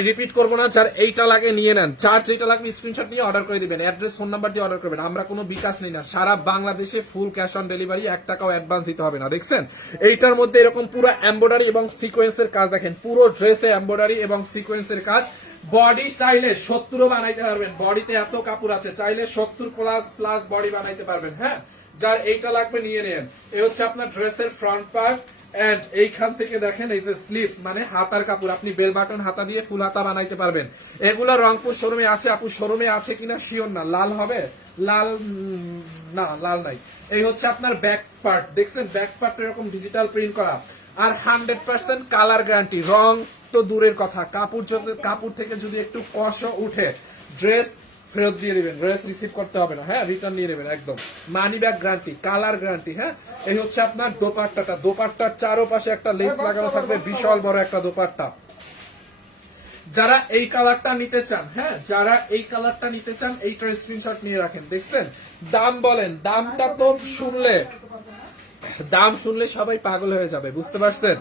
রিপিট করবো না। যার এইটা লাগে নিয়ে নেন, যার যেটা লাগবে স্ক্রিনশট নিয়ে অর্ডার করে দিবেন, অ্যাড্রেস ফোন নাম্বার দিয়ে অর্ডার করবেন। আমরা কোনো বিকাশ নেই না, সারা বাংলাদেশে ফুল ক্যাশ অন ডেলিভারি, 1 টাকাও অ্যাডভান্স দিতে হবে না। দেখছেন এইটার মধ্যে এরকম পুরো এমব্রয়ডারি এবং সিকোয়েন্সের কাজ, দেখেন পুরো ড্রেসে এমব্রয়ডারি এবং সিকোয়েন্সের কাজ। বডি চাইলে 70ও বানাইতে পারবেন, বডিতে এত কাপড় আছে, চাইলে 70 প্লাস বডি বানাইতে পারবেন। হ্যাঁ যার এইটা লাগবে নিয়ে নেন। এই হচ্ছে আপনার ড্রেসের ফ্রন্ট পার্ট, এন্ড এইখান থেকে দেখেন এই যে স্লিভস মানে হাতার কাপড়, আপনি বেল বাটন হাতা দিয়ে ফুল হাতা বানাইতে পারবেন। এগুলো রংপুর শোরুমে আছে, আপু শোরুমে আছে কিনা শিওর না। লাল হবে? লাল না, লাল নাই। এই হচ্ছে আপনার ব্যাক পার্ট, দেখছেন ব্যাক পার্ট এরকম ডিজিটাল প্রিন্ট করা। আর 100% কালার গ্যারান্টি। রং তো দূরের কথা, কাপড় থেকে যদি একটু কষ উঠে ড্রেস ফেরত দিয়ে দিবেন, ড্রেস রিসিভ করতে হবে না, হ্যাঁ রিটার্ন নিয়ে নেবেন একদম। মানি ব্যাগ গ্যারান্টি, কালার গ্যারান্টি। হ্যাঁ, এই হচ্ছে আপনার দোপাট্টাটা। দোপাট্টার চারোপাশে একটা লেস লাগানো থাকবে, বিশাল বড় একটা দোপাট্টা। যারা এই কালারটা নিতে চান, হ্যাঁ যারা এই কালারটা নিতে চান, এইটার স্ক্রিনশট নিয়ে রাখেন। দেখছেন দাম বলেন, দামটা তো দাম শুনলে সবাই পাগল হয়ে যাবে, বুঝতে পারছেন?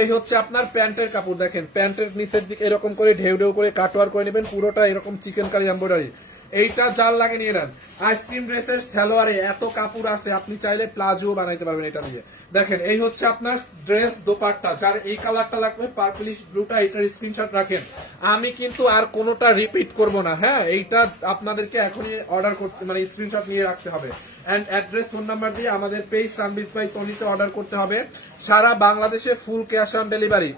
এই হচ্ছে আপনার প্যান্টের কাপড়। দেখেন প্যান্টের নিচের দিকে এরকম করে ঢেউ ঢেউ করে কাটওয়ার করে নেবেন, পুরোটা এরকম চিকেন কারি এমব্রয়ডারি। এইটা জাল লাগে নিয়ে নেন। আইসক্রিম ড্রেসের সালোয়ারে এত কাপড় আছে, আপনি চাইলে প্লাজো বানাইতে পারবেন এটা নিয়ে। দেখেন এই হচ্ছে আপনার ড্রেস দোপাট্টা। যার এই কালারটা লাগবে পার্পলিশ ব্লুটা, এটার স্ক্রিনশট রাখেন। আমি কিন্তু আর কোনোটা রিপিট করব না, হ্যাঁ এইটা আপনাদেরকে এখনই অর্ডার করতে মানে স্ক্রিনশট নিয়ে রাখতে হবে। এন্ড অ্যাড্রেস ফোন নাম্বার দিয়ে আমাদের পেজ সানবিজ বাই তনিতে অর্ডার করতে হবে। সারা বাংলাদেশে ফুল ক্যাশ অন ডেলিভারি।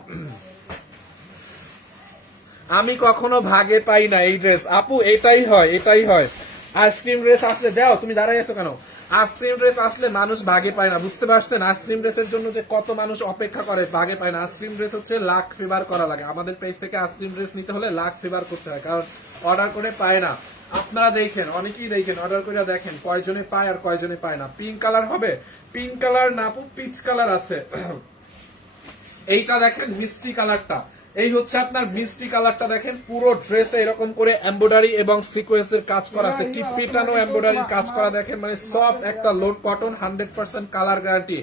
আমি কখনো ভাগে পাই না এই ড্রেস আপু, এটাই হয়। আইসক্রিম ড্রেস আসলে দাও, তুমি দাঁড়াই আছো কেন? আইসক্রিম ড্রেস আসলে মানুষ ভাগে পায় না, বুঝতে পারছেন? আইসক্রিম ড্রেসের জন্য যে কত মানুষ অপেক্ষা করে, ভাগে পায় না। আইসক্রিম ড্রেস হচ্ছে লাখ ফেভার করা লাগে। আমাদের পেজ থেকে আইসক্রিম ড্রেস নিতে হলে লাখ ফেভার করতে হয়, কারণ অর্ডার করে পায় না। আপনারা দেখেন, অনেকেই দেখেন, অর্ডার করে দেখেন কয়জনে পায় আর কয়জনে পায় না। পিঙ্ক কালার হবে, পিঙ্ক কালার না আপু, পিচ কালার আছে। এইটা দেখেন মিষ্টি কালারটা, এই হচ্ছে আপনার মিষ্টি কালারটা। দেখেন পুরো ড্রেসে এরকম করে এমব্রয়ডারি এবং সিকোয়েন্সের কাজ করা আছে, কি পিটানো এমব্রয়ডারির কাজ করা। দেখেন মানে সফট একটা লোন কটন, 100% কালার গ্যারান্টি।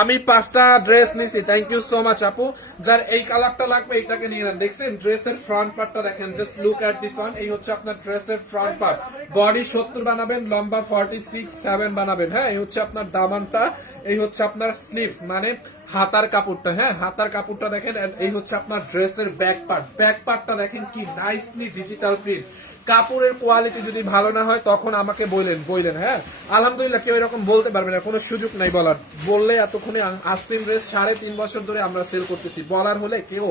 আমি 5টা ড্রেস নিছি, থ্যাংক ইউ সো মাচ আপু। যার এই কালারটা লাগবে এইটাকে নিয়ে নেন। দেখছেন ড্রেসের ফ্রন্ট পার্টটা দেখেন, just look at this one. এই হচ্ছে আপনার ড্রেসের ফ্রন্ট পার্ট। বডি 70 বানাবেন, লম্বা 46-7 বানাবেন। হ্যাঁ, এই হচ্ছে আপনার দামানটা, এই হচ্ছে আপনার স্লিভস মানে হাতার কাপড়টা। হ্যাঁ, হাতার কাপড়টা দেখেন। এই হচ্ছে আপনার ড্রেসের ব্যাক পার্ট। ব্যাক পার্টটা দেখেন কি নাইসলি ডিজিটাল প্রিন্ট। কাপড়ের কোয়ালিটি যদি ভালো না হয় তখন আমাকে বললেন। হ্যাঁ, আলহামদুলিল্লাহ কেউ এরকম বলতে পারবে না, কোনো সুযোগ নাই বলার। বললে এতক্ষণে আইসক্রিম ড্রেস 3.5 বছর ধরে আমরা সেল করতেছি, বলার হলে কেউ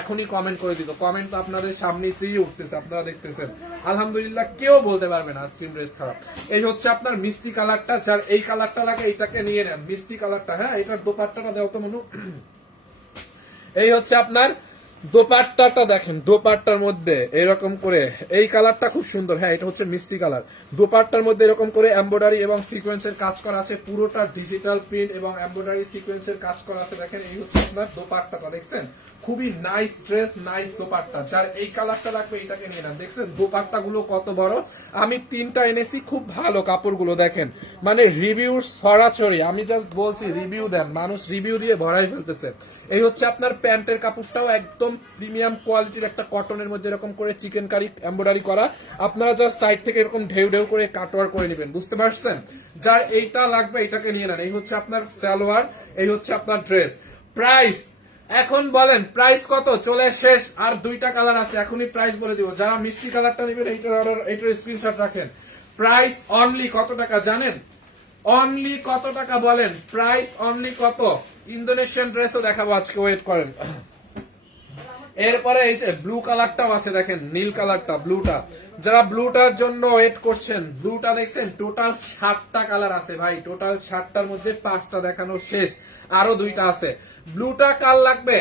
এখনই কমেন্ট করে দিত। কমেন্ট তো আপনাদের সামনেই উঠতেছে, আপনারা দেখতেছেন। আলহামদুলিল্লাহ কেউ বলতে পারবে না আইসক্রিম ড্রেস খারাপ। এই হচ্ছে আপনার মিষ্টি কালারটা। যার এই কালারটা লাগে এইটাকে নিয়ে নেন, মিষ্টি কালারটা। হ্যাঁ, এটার দোপাট্টাটা দেও তো মনু। এই হচ্ছে আপনার দোপাট্টাটা দেখেন, দোপাট্টার মধ্যে এরকম করে এই কালারটা খুব সুন্দর। হ্যাঁ, এটা হচ্ছে মিষ্টি কালার। দোপাট্টার মধ্যে এরকম করে এমব্রয়ডারি এবং সিকোয়েন্সের কাজ করা আছে, পুরোটা ডিজিটাল প্রিন্ট এবং এমব্রয়ডারি সিকোয়েন্সের কাজ করা আছে। দেখেন এই হচ্ছে আপনার দোপাট্টাটা, দেখছেন খুবই নাইস ড্রেস, নাইস দোপাট্টা। যার এই কালারটা লাগবে এটাকে নিয়ে নেন। দেখছেন দোপাট্টা গুলো কত বড়। আমি 3টা এনেছি, খুব ভালো কাপড়গুলো। দেখেন মানে রিভিউ ছড়াছড়ি, আমি জাস্ট বলছি রিভিউ দেন, মানুষ রিভিউ দিয়ে ভরাই ফেলতেছে। এই হচ্ছে আপনার প্যান্টের কাপড়টাও একদম প্রিমিয়াম কোয়ালিটির একটা কটনের মধ্যে এরকম করে চিকেন কারি এমব্রয়ডারি করা। আপনারা জাস্ট সাইড থেকে এরকম ঢেউ ঢেউ করে কাটওয়ার করে নেবেন, বুঝতে পারছেন? যার এইটা লাগবে এটাকে নিয়ে নেন। এই হচ্ছে আপনার সালোয়ার, এই হচ্ছে আপনার ড্রেস। প্রাইস এখন বলেন, প্রাইস কত? চলে শেষ, আর 2টা কালার আছে, এখনই প্রাইস বলে দিব। যারা মিষ্টি কালারটা নেবেন এইটার অর্ডার, এইটার স্ক্রিনশট রাখেন। প্রাইস অনলি কত টাকা জানেন? অনলি কত টাকা বলেন? প্রাইস অনলি কত? ইন্দোনেশিয়ান ড্রেসও দেখাবো আজকে, ওয়েট করেন। এরপরে এই যে ব্লু কালারটাও আছে, দেখেন নীল কালারটা, ব্লুটা। যারা ব্লুটার জন্য ওয়েট করছেন, ব্লুটা দেখছেন টোটাল 7টা কালার আছে ভাই। টোটাল 7টার মধ্যে 5টা দেখানো শেষ, আরো 2টা আছে। ব্লুটা কাল লাগবে,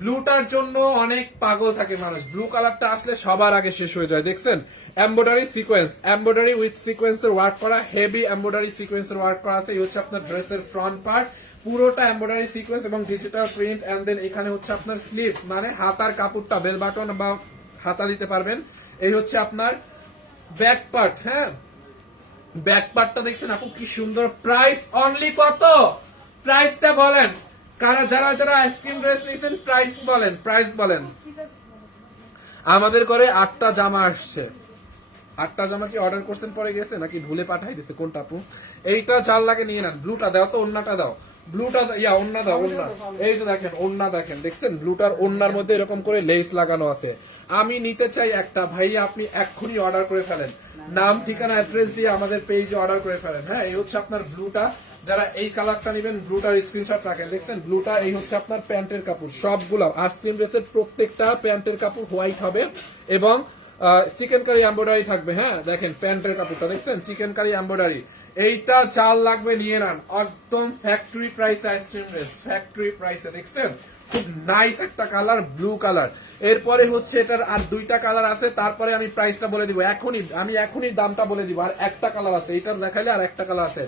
ব্লুটার জন্য অনেক পাগল থাকে মানুষ। ব্লু কালারটা আসলে সবার আগে শেষ হয়ে যায়। দেখছেন এমব্রয়ডারি সিকোয়েন্স, এমব্রয়ডারি উইথ সিকোয়েন্সের ওয়ার্ক করা, হেভি এমব্রয়ডারি সিকোয়েন্সের ওয়ার্ক করা আছে। এই হচ্ছে আপনার ড্রেসের ফ্রন্ট পার্ট, পুরোটা এমব্রয়ডারি সিকোয়েন্স এবং ডিজিটাল প্রিন্ট। এন্ড দেন এখানে হচ্ছে আপনার স্লিভস মানে হাতার কাপড়টা, বেল বাটন বা হাতা দিতে পারবেন। এই হচ্ছে আপনার ব্যাক পার্ট। হ্যাঁ, ব্যাক পার্টটা দেখছেন আপু কি সুন্দর। প্রাইস অনলি কত? প্রাইসটা বলেন, কারা যারা যারা আইসক্রিম ড্রেস নিয়েছেন প্রাইস বলেন, প্রাইস বলেন। আমাদের ঘরে 8টা জামা আসছে। 8টা জামা কি অর্ডার করছেন পরে গেছে নাকি ভুলে পাঠাই দিচ্ছে? কোনটা আপু? এইটা জাল লাগে নিয়ে নেন। ব্লুটা দাও তো, ওন্নাটা দাও, ব্লুটা ওন্না দাও, ওন্না। এই যে দেখেন ওন্না, দেখেন দেখছেন ব্লুটার ওন্নার মধ্যে এরকম করে লেস লাগানো আছে। আমি নিতে চাই একটা, ভাইয়া আপনি এক্ষুনি অর্ডার করে ফেলেন, নাম ঠিকানা অ্যাড্রেস দিয়ে আমাদের পেজে অর্ডার করে ফেলেন। হ্যাঁ, এই হচ্ছে আপনার ব্লুটা। যারা এই কালারটা নেবেন ব্লুটার স্ক্রিনশট রাখেন। দেখছেন ব্লুটা, এই হচ্ছে আপনার প্যান্টের কাপড়। সবগুলো আইসক্রিম ড্রেসের প্রত্যেকটা প্যান্টের কাপড় হোয়াইট হবে এবং চিকেন কারি এমব্রয়ডারি থাকবে। হ্যাঁ, দেখেন প্যান্টের কাপড়টা দেখছেন চিকেন কারি এমব্রয়ডারি। এইটা চাল লাগবে নিয়ে নেন, একদম factory price ice cream dress, factory প্রাইসে দেখছেন, খুব নাইস একটা কালার, ব্লু কালার। এরপরে হচ্ছে এটার আর দুইটা কালার আছে, তারপরে আমি প্রাইসটা বলে দিব, এখনই দামটা বলে দিব। আর একটা কালার আছে, এইটার দেখাইলে আর একটা কালার আছে,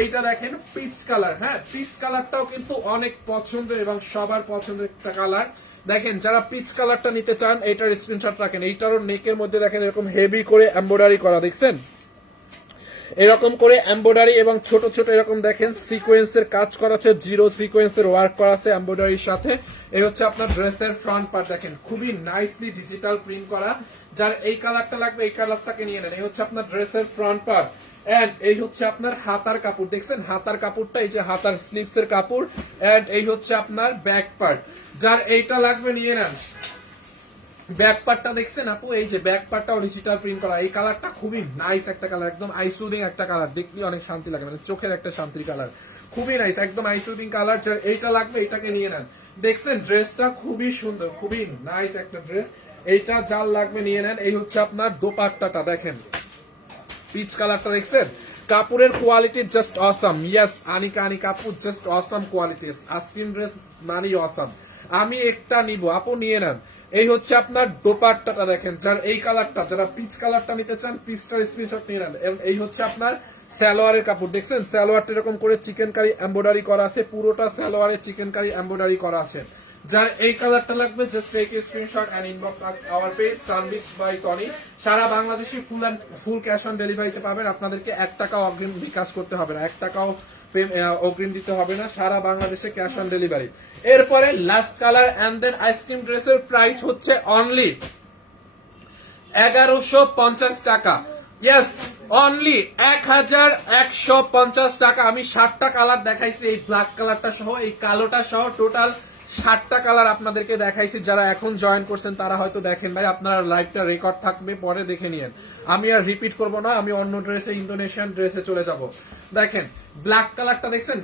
এইটা দেখেন পিচ কালার। হ্যাঁ, পিচ কালারটাও কিন্তু অনেক পছন্দের এবং সবার পছন্দের একটা কালার। দেখেন যারা পিচ কালারটা নিতে চান এইটার স্ক্রিনশট রাখেন। এইটারও নেকের মধ্যে দেখেন এরকম হেভি করে এমব্রয়ডারি করা, দেখছেন এরকম করে এমব্রয়ডারি এবং ছোট ছোট এরকম দেখেন সিকোয়েন্সের কাজ করা আছে, জিরো সিকোয়েন্সের ওয়ার্ক করা আছে এমব্রয়ডারির সাথে। এই হচ্ছে আপনার ড্রেসের ফ্রন্ট পার্ট, দেখেন খুবই নাইসলি ডিজিটাল প্রিন্ট করা। যার এই কালারটা লাগবে এই কালারটাকে নিয়ে নেন। এই হচ্ছে আপনার ড্রেসের ফ্রন্ট পার্ট এন্ড এই হচ্ছে আপনার হাতার কাপড়, দেখছেন হাতার কাপড়টা, এই যে হাতার স্লিভস এর কাপড় এন্ড এই হচ্ছে আপনার ব্যাক পার্ট। যার এইটা লাগবে নিয়ে নেন। ব্যাক পার্টটা দেখছেন আপু, এই যে ব্যাক পার্টটাও ডিজিটাল প্রিন্ট করা। এই কালারটা খুবই নাইস একটা কালার, একদম আইসুদিং একটা কালার, দেখলে অনেক শান্তি লাগে, মানে চোখের একটা শান্তির কালার, খুবই নাইস, একদম আইসুদিং কালার। এইটা লাগবে এইটাকে নিয়ে নেন। দেখছেন ড্রেসটা খুবই সুন্দর, খুবই নাইস একটা ড্রেস। এইটা যার লাগবে নিয়ে নেন। এই হচ্ছে আপনার দোপাট্টাটা, দেখেন পিচ কালারটা দেখছেন, কাপড়ের quality just awesome. Yes Anika আপু, জাস্ট অসাম কোয়ালিটি, আস্কিন ড্রেস মানে অসাম। আমি একটা নিব, আপু নিয়ে নেন। এই হচ্ছে আপনার দোপাট্টাটা দেখেন, যার এই কালারটা, যারা পিচ কালারটা নিতে চান পিচটার স্ক্রিনশট নিয়ে নেন। এই হচ্ছে আপনার সালোয়ারের কাপড়, দেখছেন সালোয়ারটা এরকম করে চিকেন কারি এমব্রয়ডারি করা আছে, পুরোটা সালোয়ারে চিকেন কারি এমব্রয়ডারি করা আছে। যার এই কালারটা লাগবে just take a screenshot and inbox our page service by Tony. সারা বাংলাদেশে ফুল ক্যাশ অন ডেলিভারিতে পাবেন, আপনাদেরকে 1 টাকা অগ্রিম বিকাশ করতে হবে না, 1 টাকাও অগ্রিম দিতে হবে না, সারা বাংলাদেশে ক্যাশ অন ডেলিভারি। এরপরে last colour and then ice cream ড্রেসের প্রাইস হচ্ছে অনলি 1150 টাকা। ইয়েস, অনলি 1150 টাকা। আমি 7টা কালার দেখাইছি, এই ব্ল্যাক কালারটা সহ, এই কালোটা সহ টোটাল 7টা কালার আপনাদেরকে দেখাইছি। যারা এখন জয়েন করছেন তারা হয়তো দেখেন নাই, আপনারা লাইভটা রেকর্ড থাকবে, পরে দেখে নিয়েন। আমি আর রিপিট করব না, আমি অন্য ড্রেসে, ইন্দোনেশিয়ান ড্রেসে চলে যাব। দেখেন ব্ল্যাক কালারটা দেখছেন,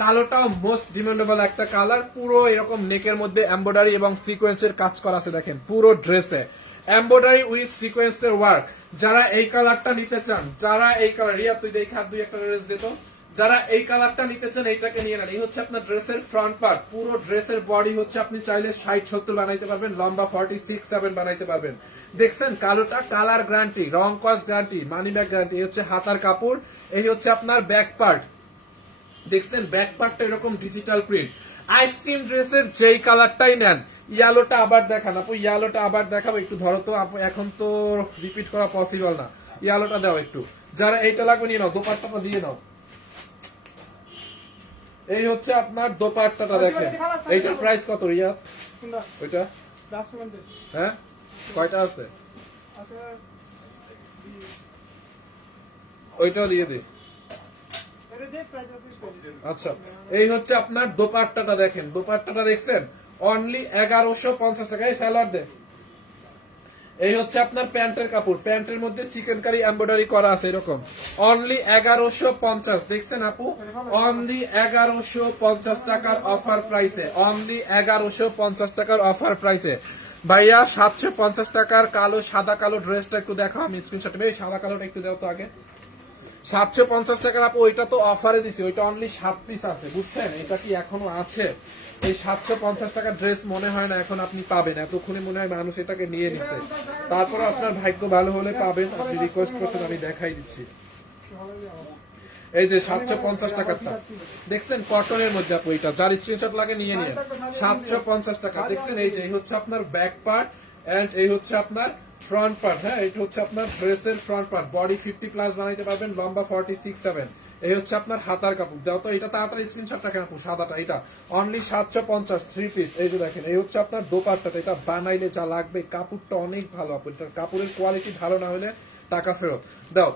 কালোটাও মোস্ট ডিমান্ডেবল একটা কালার। পুরো এরকম নেকের মধ্যে এমব্রয়ডারি এবং সিকোয়েন্সের কাজ করা আছে, দেখেন পুরো ড্রেসে এমব্রয়ডারি উইথ সিকোয়েন্সের ওয়ার্ক। যারা এই কালারটা নিতে চান, যারা এই কালার, রিয়া তুই দেখে দুই একটা ড্রেস দিত, যারা এই কালারটা নিতে চান এইটাকে নিয়ে নেন। এই হচ্ছে আপনার ড্রেসের ফ্রন্ট পার্ট, পুরো ড্রেসের বডি হচ্ছে আপনি চাইলে 60-70 বানাইতে পারবেন, লম্বা 46-7 বানাইতে পারবেন। দেখছেন কালোটা, কালার গ্যারান্টি, রং কস্ট গ্যারান্টি, মানি ব্যাগ গ্যারান্টি। এই হচ্ছে হাতার কাপড়, এই হচ্ছে আপনার ব্যাক পার্ট, দেখছেন ব্যাক পার্টটা এরকম ডিজিটাল প্রিন্ট। আইসক্রিম ড্রেসের যেই কালারটাই নেন, ইয়েলোটা আবার দেখান আপু, ইয়েলোটা আবার দেখাবো, একটু ধরো তো আপু, এখন তো রিপিট করা পসিবল না, ইয়েলোটা দাও একটু। যারা এইটা লাগবে নিয়ে নাও, দোপাট্টাটা দিয়ে নাও। এই হচ্ছে আপনার দোপাট্টাটা দেখেন, এইটার প্রাইস কত রিয়া? ওইটা হ্যাঁ, কয়টা আছে? ওইটাও দিয়ে দিই। আচ্ছা, এই হচ্ছে আপনার দোপাট্টাটা দেখেন, দোপাট্টাটা দেখছেন অনলি 1150 টাকা। এই স্যালাড দে। এই হচ্ছে আপনার প্যান্টের কাপড়, প্যান্টের মধ্যে চিকেন কারি এমব্রয়ডারি করা আছে এরকম, অনলি 1150। দেখছেন আপু, অনলি 1150 টাকার অফার প্রাইসে, অনলি 1150 টাকার অফার প্রাইসে। ভাইয়া 750 টাকার কালো, সাদা কালো ড্রেসটা একটু দেখাও, আমি স্ক্রিনশট, এই সাদা কালোটা একটু দাও তো আগে। 750 টাকার আপু, ওইটা তো অফারে দিছি, ওইটা অনলি 7 পিস আছে, বুঝছেন? এটা কি এখনো আছে? এই 750 টাকার ড্রেস মনে হয় না এখন আপনি পাবেন, এতক্ষণে মনে হয় মানুষ এটাকে নিয়ে নিচ্ছে। তারপর আপনার ভাগ্য ভালো হলে পাবেন, আপনি রিকোয়েস্ট করছেন, আমি দেখাই দিচ্ছি। এই যে 750 টাকারটা দেখছেন, কটনের মধ্যে আপু, এটা যার স্ক্রিনশট লাগে নিয়ে নিয়ে। 750 টাকা দেখছেন, এই যে এই হচ্ছে আপনার ব্যাক পার্ট এন্ড এই হচ্ছে আপনার ফ্রন্ট পার্ট। হ্যাঁ, এটা হচ্ছে আপনার ড্রেসের ফ্রন্ট পার্ট, বডি 50+ বানাইতে পারবেন, লম্বা 46-7। এই হচ্ছে আপনার হাতার কাপড়, দাও তো এটা তাড়াতাড়ি স্ক্রিনশটটা কেন আপু, সাদাটা, এটা অনলি 750, 3 পিস। এই যে দেখেন, এই হচ্ছে আপনার দোপাট্টাটা, এটা বানাইলে যা লাগবে, কাপড়টা অনেক ভালো আপু, এটার কাপড়ের কোয়ালিটি ভালো না হলে টাকা ফেরত। দাও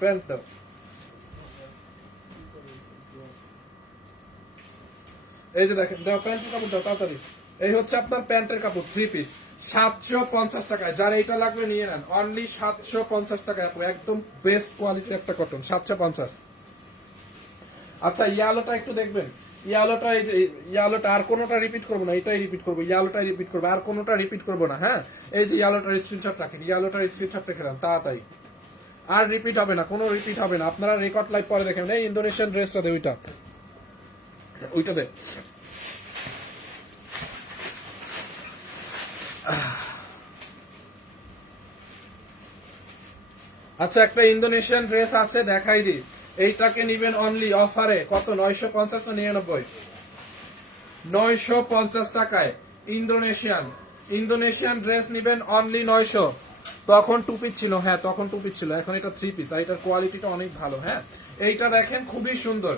প্যান্ট দাও। এই যে দেখেন, দাও প্যান্টের কাপড় দাও তাড়াতাড়ি। এই হচ্ছে আপনার প্যান্টের কাপড়, 3 পিস, 750 টাকায়। যার এইটা লাগবে নিয়ে নেন, অনলি 750 টাকায় আপু, একদম বেস্ট কোয়ালিটির একটা কটন, 750। আচ্ছা, ইয়ালোটা একটু দেখবেন, ইয়ালোটা, এই যে ইয়ালোটা, আর কোনোটা রিপিট করবো না, এটাই রিপিট করবো, ইয়ালোটাই রিপিট করবো, আর কোনোটা রিপিট করবো না। হ্যাঁ, এই যে ইয়ালোটার স্ক্রিনশট রাখেন, ইয়ালোটার স্ক্রিনশট রেখে দেন তাড়াতাড়ি। আর রিপিট হবে না, কোনো রিপিট হবে না। আপনারা রেকর্ড লাইভ পরে দেখেন। এই ইন্দোনেশিয়ান ড্রেসটা দে, ওইটা দে। আচ্ছা, একটা ইন্দোনেশিয়ান ড্রেস আছে, দেখাই দি। এইটাকে নিবেন অনলি অফারে কত, 950 না 99? 950 টাকায় ইন্দোনেশিয়ান ড্রেস নিবেন অনলি 900। তখন টু পিস ছিল, হ্যাঁ তখন টু পিস ছিল, এখন এটা থ্রি পিস, আর এটার কোয়ালিটিটা অনেক ভালো। হ্যাঁ, এইটা দেখেন খুবই সুন্দর।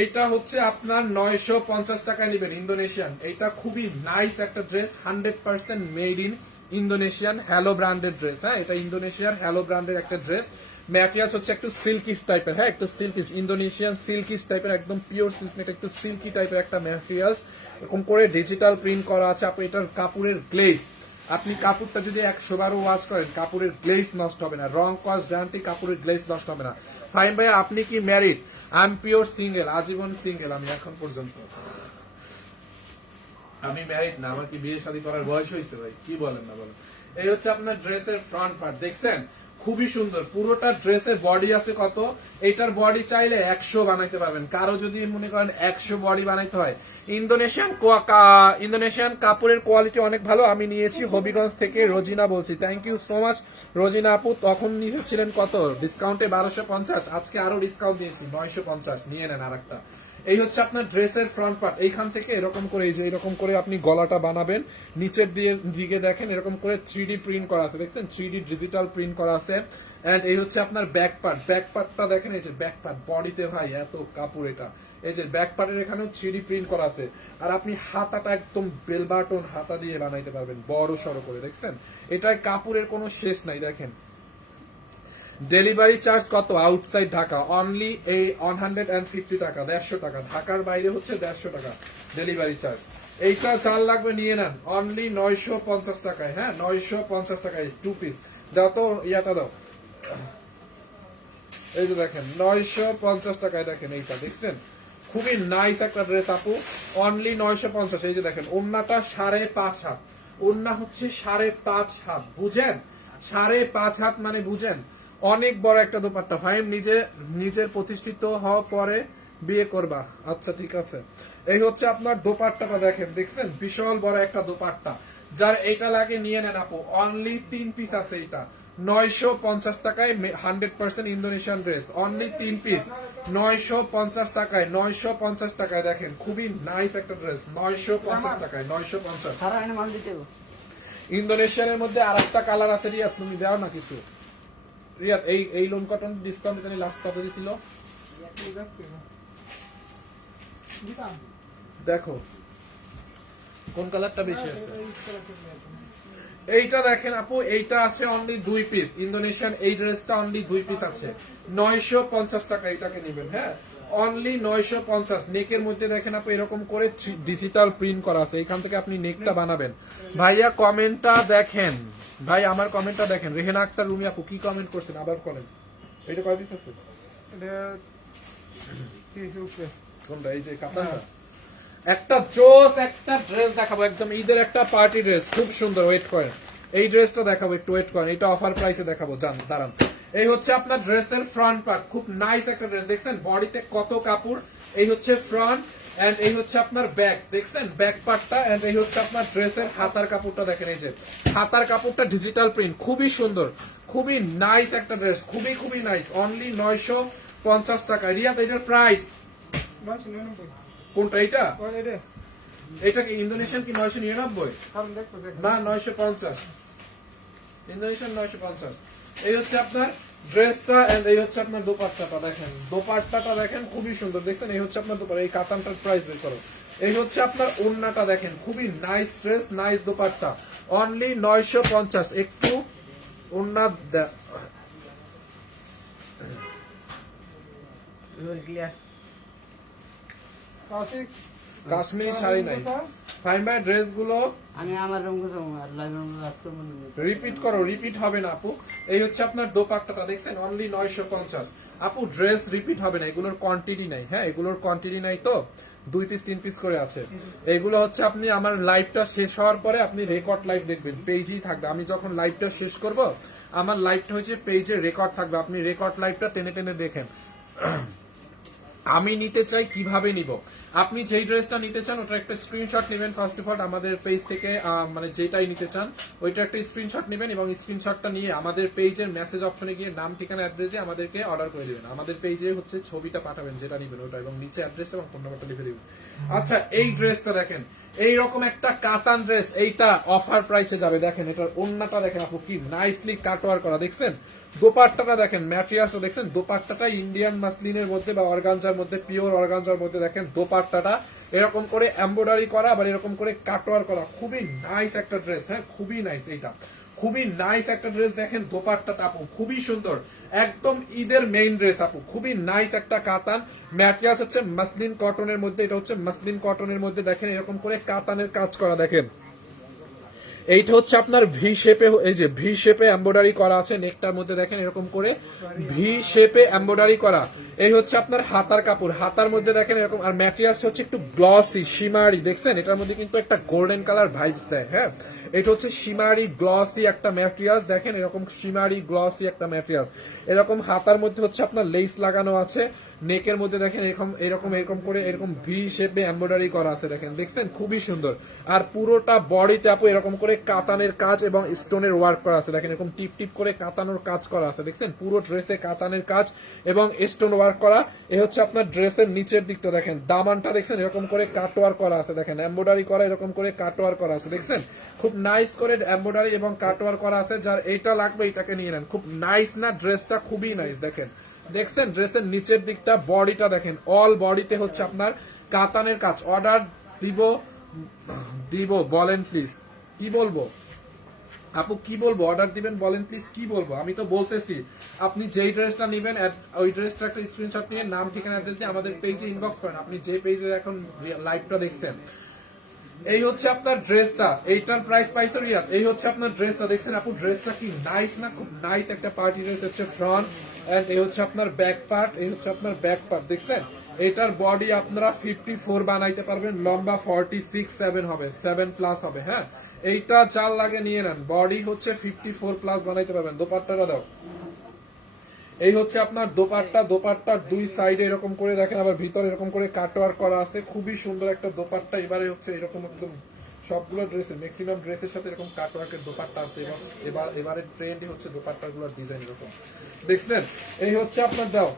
এইটা হচ্ছে আপনার 950 টাকায় নিবেন ইন্দোনেশিয়ান। এইটা খুবই নাইস একটা dress, 100% made in Indonesian hello ব্র্যান্ডের ড্রেস। হ্যাঁ, এটা ইন্দোনেশিয়ার হ্যালো ব্র্যান্ডের একটা ড্রেস। ম্যাটেরিয়ালস হচ্ছে একটু সিল্কিশ টাইপের, হ্যাঁ একটু সিল্কিশ, ইন্দোনেশিয়ান সিল্কিশ টাইপের, একদম পিওর সিল্ক, এটা একটু সিল্কি টাইপের একটা ম্যাটেরিয়ালস। এরকম করে ডিজিটাল প্রিন্ট করা আছে। আপনি এটার কাপড়ের গ্লেজ, আপনি কাপড়টা যদি 100 বারও ওয়াশ করেন কাপড়ের গ্লেজ নষ্ট হবে না, রং কস গ্যারান্টি, কাপড়ের গ্লেজ নষ্ট হবে না। ফাইন ভাই, আপনি কি married? I am pure single, আজীবন সিঙ্গেল আমি এখন পর্যন্ত। আমি ম্যারিড না, আমার কি বিয়ে শাদী করার বয়স হয়েছে ভাই? কি বলেন না বলেন। এই হচ্ছে আপনার ড্রেসের ফ্রন্ট পার্ট, দেখছেন খুবই সুন্দর। পুরোটা ড্রেসের বডি আছে কত, এইটার বডি চাইলে 100 বানাইতে পারবেন। কারো যদি মনে করেন 100 বডি বানাইতে হয়, ইন্দোনেশিয়ান কাপড়ের কোয়ালিটি অনেক ভালো। আমি নিয়েছি হবিগঞ্জ থেকে, রোজিনা বলছি। Thank you so much Rozina আপু। তখন নিয়েছিলেন কত ডিসকাউন্টে? 1250, আজকে আরো ডিসকাউন্ট দিয়েছি 950, নিয়ে নেন আরেকটা। এই হচ্ছে আপনার ড্রেসের ফ্রন্ট পার্ট। এইখান থেকে এরকম করে, এই যে এরকম করে আপনি গলাটা বানাবেন, নিচের দিকে দেখেন এরকম করে 3D প্রিন্ট করা আছে, দেখছেন 3D ডিজিটাল প্রিন্ট করা আছে। এন্ড এই হচ্ছে আপনার ব্যাক পার্ট, ব্যাক পার্টটা দেখেন, এই যে ব্যাক পার্ট বডিতে ভাই এত কাপড়, এটা এই যে ব্যাক পার্টের এখানেও 3D প্রিন্ট করা আছে। আর আপনি হাতাটা একদম বেল বাটন হাতা দিয়ে বানাইতে পারবেন, বড় সড়ো করে, দেখছেন এটায় কাপড়ের কোনো শেষ নাই। দেখেন ডেলিভারি চার্জ কত আউটসাইড ঢাকা? অনলি এই 150 টাকা, 150 টাকা। ঢাকার বাইরে হচ্ছে 150 টাকা ডেলিভারি চার্জ। এইটা চাল লাগবে, নিয়ে নেন অনলি 950 টাকায়। হ্যাঁ, 950 টাকায় টু পিস। দাও তো ইয়াটা দাও, এই যে দেখেন 950 টাকায়। দেখেন এইটা, দেখছেন খুবই নাইস একটা ড্রেস আপু, অনলি 950। এই যে দেখেন ওন্নাটা 5.5 হাত, ওন্না হচ্ছে 5.5 হাত, বুঝেন? 5.5 হাত মানে বুঝেন, অনেক বড় একটা দোপাট্টা। ভাই নিজের প্রতিষ্ঠিত হওয়ার পরে বিয়ে করবা? আচ্ছা ঠিক আছে। এই হচ্ছে আপনার দোপাট্টাটা, দেখেন দেখছেন বিশাল বড় একটা দোপাট্টা। যার এইটা লাগে নিয়ে নেন আপু, অনলি 3 পিস আছে। এটা 950 টাকায় 100% ইন্দোনেশিয়ান ড্রেস, অনলি 3 পিস 950 টাকায়। 950 টাকায় দেখেন খুবই নাইস একটা ড্রেস, 950 টাকায়। 950 ইন্দোনেশিয়ানের মধ্যে আর একটা কালার আছে। রিয়াদ তুমি দাও না কিছু, রিয়াদ এই লোন কটন ডিসকাউন্ট জানি লাস্ট কত দিছিল দেখো, কোন কালারটা বেশি আছে? এইটা দেখেন আপু, এইটা আছে অনলি 2 পিস ইন্দোনেশিয়ান। এই ড্রেসটা অনলি 2 পিস আছে, 950 টাকা এটাকে নেবেন। হ্যাঁ, অনলি 950। নেকের মধ্যে দেখেন আপু এরকম করে ডিজিটাল প্রিন্ট করা আছে, এখান থেকে আপনি নেকটা বানাবেন। ভাইয়া কমেন্টটা দেখেন, ভাই আমার কমেন্টটা দেখেন। রেহেনা আক্তার রুমি আপু কি কমেন্ট করছেন আবার করেন। এটা কয় পিস আছে? কোনটা? এই যে কাতানটা। একটা জোস একটা ড্রেস দেখাবো, একদম ঈদের একটা পার্টি ড্রেস, খুব সুন্দর। ওয়েট করেন, এই ড্রেসটা দেখাবো, একটু ওয়েট করেন, এটা অফার প্রাইসে দেখাবো, জান দাঁড়ান। এই হচ্ছে আপনার ড্রেসের ফ্রন্ট পার্ট, খুব নাইস একটা ড্রেস, দেখছেন বডিতে কত কাপড়। এই হচ্ছে ফ্রন্ট, এন্ড এই হচ্ছে আপনার ব্যাক, দেখছেন ব্যাক পার্টটা। এন্ড এই হচ্ছে আপনার ড্রেসের হাতার কাপড়টা, দেখেন এই যে হাতার কাপড়টা ডিজিটাল প্রিন্ট, খুবই সুন্দর, খুবই নাইস একটা ড্রেস, খুবই খুবই নাইস। অনলি 950 টাকা। রিয়াদ এটার প্রাইস কোনটা? এইটা এটা কি ইন্দোনেশিয়ান কি 999? না 950, ইন্দোনেশিয়ান 950। এই হচ্ছে আপনার ড্রেসটা, এন্ড এই হচ্ছে আপনার দোপাট্টাটা, দেখেন দোপাট্টাটা দেখেন খুবই সুন্দর, দেখছেন এই হচ্ছে আপনার দোপাট্টা। এই কাতানটার প্রাইস বের করো। এই হচ্ছে আপনার ওন্নাটা, দেখেন খুবই nice dress, nice dupatta, only 950। একটু ওন্না কাশ্মীরি শাড়ি নাই। ফাইন ভাই ড্রেস গুলো আমি আমার রুম রিপিট করো, রিপিট হবে না আপু। এই হচ্ছে আপনার দোপাট্টাটা, দেখছেন অনলি 950। আপু ড্রেস রিপিট হবে না, এগুলোর কোয়ান্টিটি নাই। হ্যাঁ, এগুলোর কোয়ান্টিটি নাই, তো 2 পিস 3 পিস করে আছে। এগুলো হচ্ছে আপনি আমার লাইভটা শেষ হওয়ার পরে আপনি রেকর্ড লাইভ দেখবেন, পেজেই থাকবে। আমি যখন লাইভটা শেষ করব আমার লাইভটা হচ্ছে পেজে রেকর্ড থাকবে, আপনি রেকর্ড লাইভটা টেনে টেনে দেখেন। আমি নিতে চাই কিভাবে নিব, আপনি যেই ড্রেসটা নিতে চান ওটা একটা স্ক্রিনশট নেবেন ফার্স্ট অফ অল আমাদের পেজ থেকে, মানে যেটাই নিতে চান ওইটা একটা স্ক্রিনশট নেবেন এবং স্ক্রিনশটটা নিয়ে আমাদের পেজের মেসেজ অপশনে গিয়ে নাম ঠিকানা অ্যাড্রেস দিয়ে আমাদেরকে অর্ডার করে দিবেন। আমাদের পেজে হচ্ছে ছবিটা পাঠাবেন যেটা নিবেন ওটা, এবং নিচে অ্যাড্রেস এবং ফোন নাম্বারটা লিখে দিবেন। আচ্ছা, এই ড্রেসটা দেখেন, এইরকম একটা কাতান ড্রেস, এইটা অফার প্রাইসে যাবে। দেখেন এটার ওন্নাটা দেখেন আপু, কি নাইসলি কাটওয়ার করা, দেখছেন দোপাট্টাটা দেখেন, ম্যাটেরিয়ালস দেখছেন, দোপাট্টাটা ইন্ডিয়ান মাসলিনের মধ্যে বা অর্গানজার মধ্যে, পিওর অর্গানজার মধ্যে দেখেন দোপাট্টাটা এরকম করে এমব্রয়ডারি করা, আবার এরকম করে কাটওয়ার করা, খুবই নাইস একটা ড্রেস। হ্যাঁ, খুবই নাইস, এইটা খুবই নাইস একটা ড্রেস। দেখেন দোপাট্টাটা আপু খুবই সুন্দর, একদম ঈদের মেইন ড্রেস আপু, খুবই নাইস একটা কাতান। ম্যাটেরিয়ালস হচ্ছে মাসলিন কটনের মধ্যে, এটা হচ্ছে মাসলিন কটনের মধ্যে, দেখেন এরকম করে কাতানের কাজ করা। দেখেন এইটা হচ্ছে আপনার ভি শেপে, এই যে ভি শেপে এমব্রয়ডারি করা আছে নেকটার মধ্যে, দেখেন এরকম করে ভি শেপে এমব্রয়ডারি করা। এই হচ্ছে আপনার হাতার কাপড়, হাতার মধ্যে দেখেন এরকম, আর ম্যাটেরিয়ালস হচ্ছে একটু গ্লসি শিমারি, দেখছেন এটার মধ্যে কিন্তু একটা গোল্ডেন কালার ভাইবস দেয়। হ্যাঁ, এটা হচ্ছে শিমারি গ্লসি একটা ম্যাটেরিয়ালস, দেখেন এরকম শিমারি গ্লসি একটা ম্যাটেরিয়ালস। এরকম হাতার মধ্যে হচ্ছে আপনার লেস লাগানো আছে, নেকের মধ্যে দেখেন এরকম এরকম এরকম করে এরকম ভি শেপে এমব্রয়ডারি করা আছে, দেখেন দেখছেন খুবই সুন্দর। আর পুরোটা বডিতে আপু এরকম করে কাতানের কাজ এবং স্টোনের ওয়ার্ক করা আছে, দেখেন এরকম টিপ টিপ করে কাতানোর কাজ করা আছে, দেখছেন পুরো ড্রেসে কাতানের কাজ এবং স্টোন ওয়ার্ক করা। এই হচ্ছে আপনার ড্রেসের নিচের দিকটা, দেখেন দামানটা দেখছেন এরকম করে কাটওয়ার করা আছে, দেখেন এমব্রয়ডারি করা এরকম করে কাটওয়ার করা আছে, দেখছেন খুব নাইস করে এমব্রয়ডারি এবং কাটওয়ার করা আছে। যার এইটা লাগবে এটাকে নিয়ে নেন, খুব নাইস না ড্রেসটা, খুবই নাইস। দেখেন দেখছেন ড্রেসের নিচের দিকটা, বডিটা দেখেন অল বডিতে হচ্ছে আপনার কাতানের কাজ। অর্ডার দিব দিব বলেন প্লিজ, কি বলবো আপু, কি বলবো, অর্ডার দিবেন বলেন প্লিজ, কি বলবো আমি তো বলতেছি। আপনি যেই ড্রেসটা নেবেন ওই ড্রেসটা একটা স্ক্রিনশট নিয়ে নাম ঠিকানা অ্যাড্রেস দিয়ে আমাদের পেজে ইনবক্স করেন, আপনি যে পেজে এখন লাইভটা দেখছেন। এই হচ্ছে আপনার ড্রেসটা, এইটার প্রাইস পাইছে রিয়াদ। এই হচ্ছে আপনার ড্রেসটা, দেখছেন আপু ড্রেসটা কি নাইস না, খুব নাইস একটা পার্টি ড্রেস। হচ্ছে ফ্রন্ট এন্ড এই হচ্ছে আপনার ব্যাক পার্ট, এই হচ্ছে আপনার ব্যাক পার্ট, দেখছেন এটার বডি আপনারা 54 বানাইতে পারবেন, লম্বা 46-7 হবে, 7+ হবে। হ্যাঁ, এইটা চাল লাগে নিয়ে নেন, বডি হচ্ছে 54+ বানাইতে পারবেন। দোপাট্টাটা দাও, এই হচ্ছে আপনার দোপাট্টা, দোপাট্টার দুই সাইডে এরকম করে দেখেন, আবার ভিতরে এরকম করে কাটওয়ার করা আছে, খুবই সুন্দর একটা দোপাট্টা। এবারে হচ্ছে এরকম একদম সবগুলো ড্রেসের ম্যাক্সিমাম ড্রেসের সাথে এরকম কাটওয়ার্কের দোপাট্টা আছে, এবং এবারে ট্রেন্ডই হচ্ছে দোপাট্টাগুলোর ডিজাইন এরকম, দেখছেন। এই হচ্ছে আপনার দাও,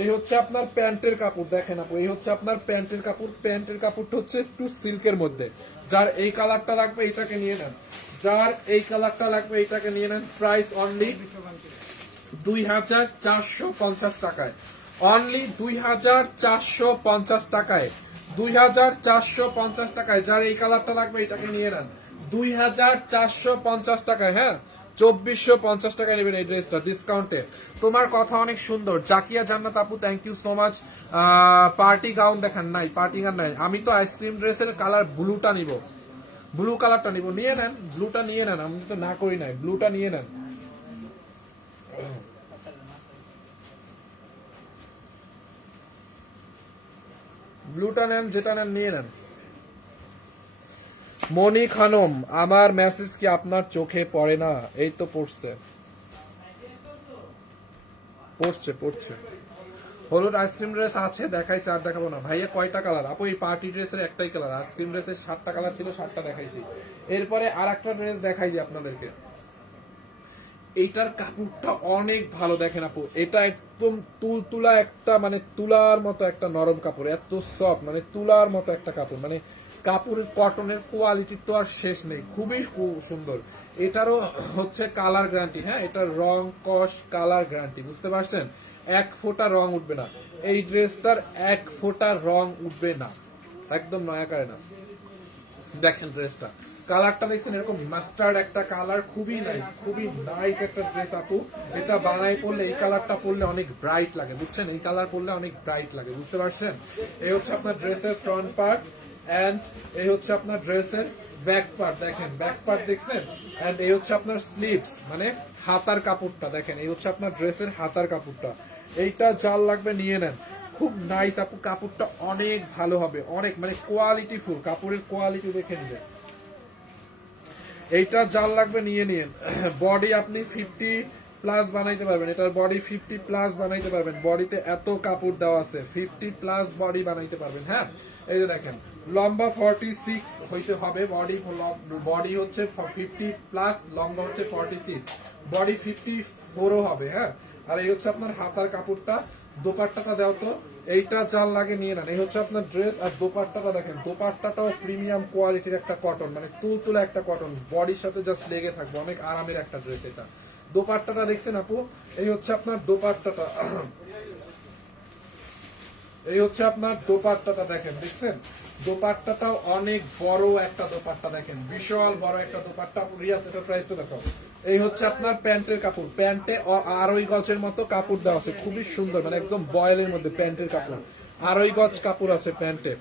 এই হচ্ছে আপনার প্যান্টের কাপড়, দেখেন আপু এই হচ্ছে আপনার প্যান্টের কাপড়। প্যান্টের কাপড়টা হচ্ছে একটু সিল্কের মধ্যে, যার এই কালারটা লাগবে এটাকে নিয়ে নেন, যার এই কালারটা লাগবে এটাকে নিয়ে নেন। প্রাইস অনলি 2450 টাকায়, অনলি 2450 টাকায়, 2450 টাকায়। যার এই কালারটা লাগবে এটাকে নিয়ে নেন 2450 টাকায়। হ্যাঁ, 2450 টাকায় নেবেন এই ড্রেসটা ডিসকাউন্টে। তোমার কথা অনেক সুন্দর জাকিয়া জান্নাত আপু, thank you so much. Party gown দেখান, নাই পার্টি গাউন নাই, আমি তো আইসক্রিম ড্রেসের কালার ব্লুটা নিব, ব্লু কালারটা নিব, নিয়ে নেন ব্লুটা নিয়ে নেন, আমি তো না করি নাই, ব্লুটা নিয়ে নেন। ব্লুটা নেন, যেটা নেন নিয়ে নেন। মনি খানম, আমার মেসেজ কি আপনার চোখে পড়ে না? এই তো পড়ছে পড়ছে পড়ছে। হলুদ আইসক্রিম ড্রেস আছে, দেখাইছে, আর দেখাবো না ভাইয়া। কয়টা কালার আপু? এই পার্টি ড্রেসের একটাই কালার, আইসক্রিম ড্রেসের 7টা কালার ছিল, 7টা দেখাইছি। এরপরে আর একটা ড্রেস দেখাই দিই আপনাদেরকে। এইটার কাপড়টা অনেক ভালো, দেখেন আপু এটা একদম তুলতুলা একটা, মানে তুলার মতো একটা নরম কাপড়, এত সফট, মানে তুলার মতো একটা কাপড়, মানে কাপড়ের কটনের কোয়ালিটি তো আর শেষ নেই, খুবই সুন্দর। এটারও হচ্ছে কালার গ্যারান্টি, হ্যাঁ এটার রং কস কালার গ্যারান্টি, বুঝতে পারছেন? 1 ফোঁটা রং উঠবে না এই ড্রেসটার, 1 ফোঁটা রং উঠবে না, একদম নয়া করে না। দেখেন ড্রেসটা, কালারটা দেখছেন এরকম মাস্টার্ড একটা কালার, খুবই নাইস, খুবই নাইস একটা ড্রেস আপু। এটা বানাই পড়লে, এই কালারটা পড়লে অনেক ব্রাইট লাগে, বুঝছেন? এই কালার পড়লে অনেক ব্রাইট লাগে, বুঝতে পারছেন? এই হচ্ছে আপনার ড্রেসের ফ্রন্ট পার্ট এন্ড এই হচ্ছে আপনার ড্রেসের ব্যাক পার্ট, দেখেন ব্যাক পার্ট দেখছেন। এন্ড এই হচ্ছে আপনার স্লিভস, মানে হাতার কাপড়টা দেখেন, এই হচ্ছে আপনার ড্রেসের হাতার কাপড়টা। এইটা জাল লাগবে নিয়ে নেন, খুব নাইস আপু, কাপড়টা অনেক ভালো হবে, অনেক মানে কোয়ালিটি ফুল, কাপড়ের কোয়ালিটি দেখে নিবেন। এইটা জাল লাগবে নিয়ে নিন। বডি আপনি 50 প্লাস বানাইতে পারবেন, এটার বডি 50 প্লাস বানাইতে পারবেন, বডিতে এত কাপড় দেওয়া আছে, 50 প্লাস বডি বানাইতে পারবেন। হ্যাঁ, এই যে দেখেন লম্বা 46 হইতে হবে, বডি হচ্ছে 50 প্লাস, লম্বা হচ্ছে 46, বডি 54ও হবে। হ্যাঁ, আর এই হচ্ছে আপনার হাতার কাপড়টা। দোপাট্টাটা দাও তো, এইটা জাল লাগে নিয়ে নেন। এই হচ্ছে আপনার ড্রেস। আর দোপাট্টাটা দেখেন, দোপাট্টাটাও প্রিমিয়াম কোয়ালিটির একটা কটন, মানে তুলতুলা একটা কটন, বডির সাথে জাস্ট লেগে থাকবে, অনেক আরামের একটা ড্রেস এটা। দোপাট্টাটা দেখছেন আপু, এই হচ্ছে আপনার দোপাট্টাটা, এই হচ্ছে আপনার দোপাট্টাটা দেখেন, দেখছেন দোপাট্টাটাও অনেক বড় একটা দোপাট্টা, দেখেন বিশাল বড় একটা দোপাট্টা। রিয়াজ এটা প্রাইসটা দেখো। এই হচ্ছে আপনার প্যান্টের কাপড়, প্যান্টে আড়াই গজের মতো কাপড় দেওয়া আছে, খুবই সুন্দর, মানে একদম বয়েলের মধ্যে প্যান্টের কাপড়, আড়াই গজ কাপড় আছে প্যান্টে।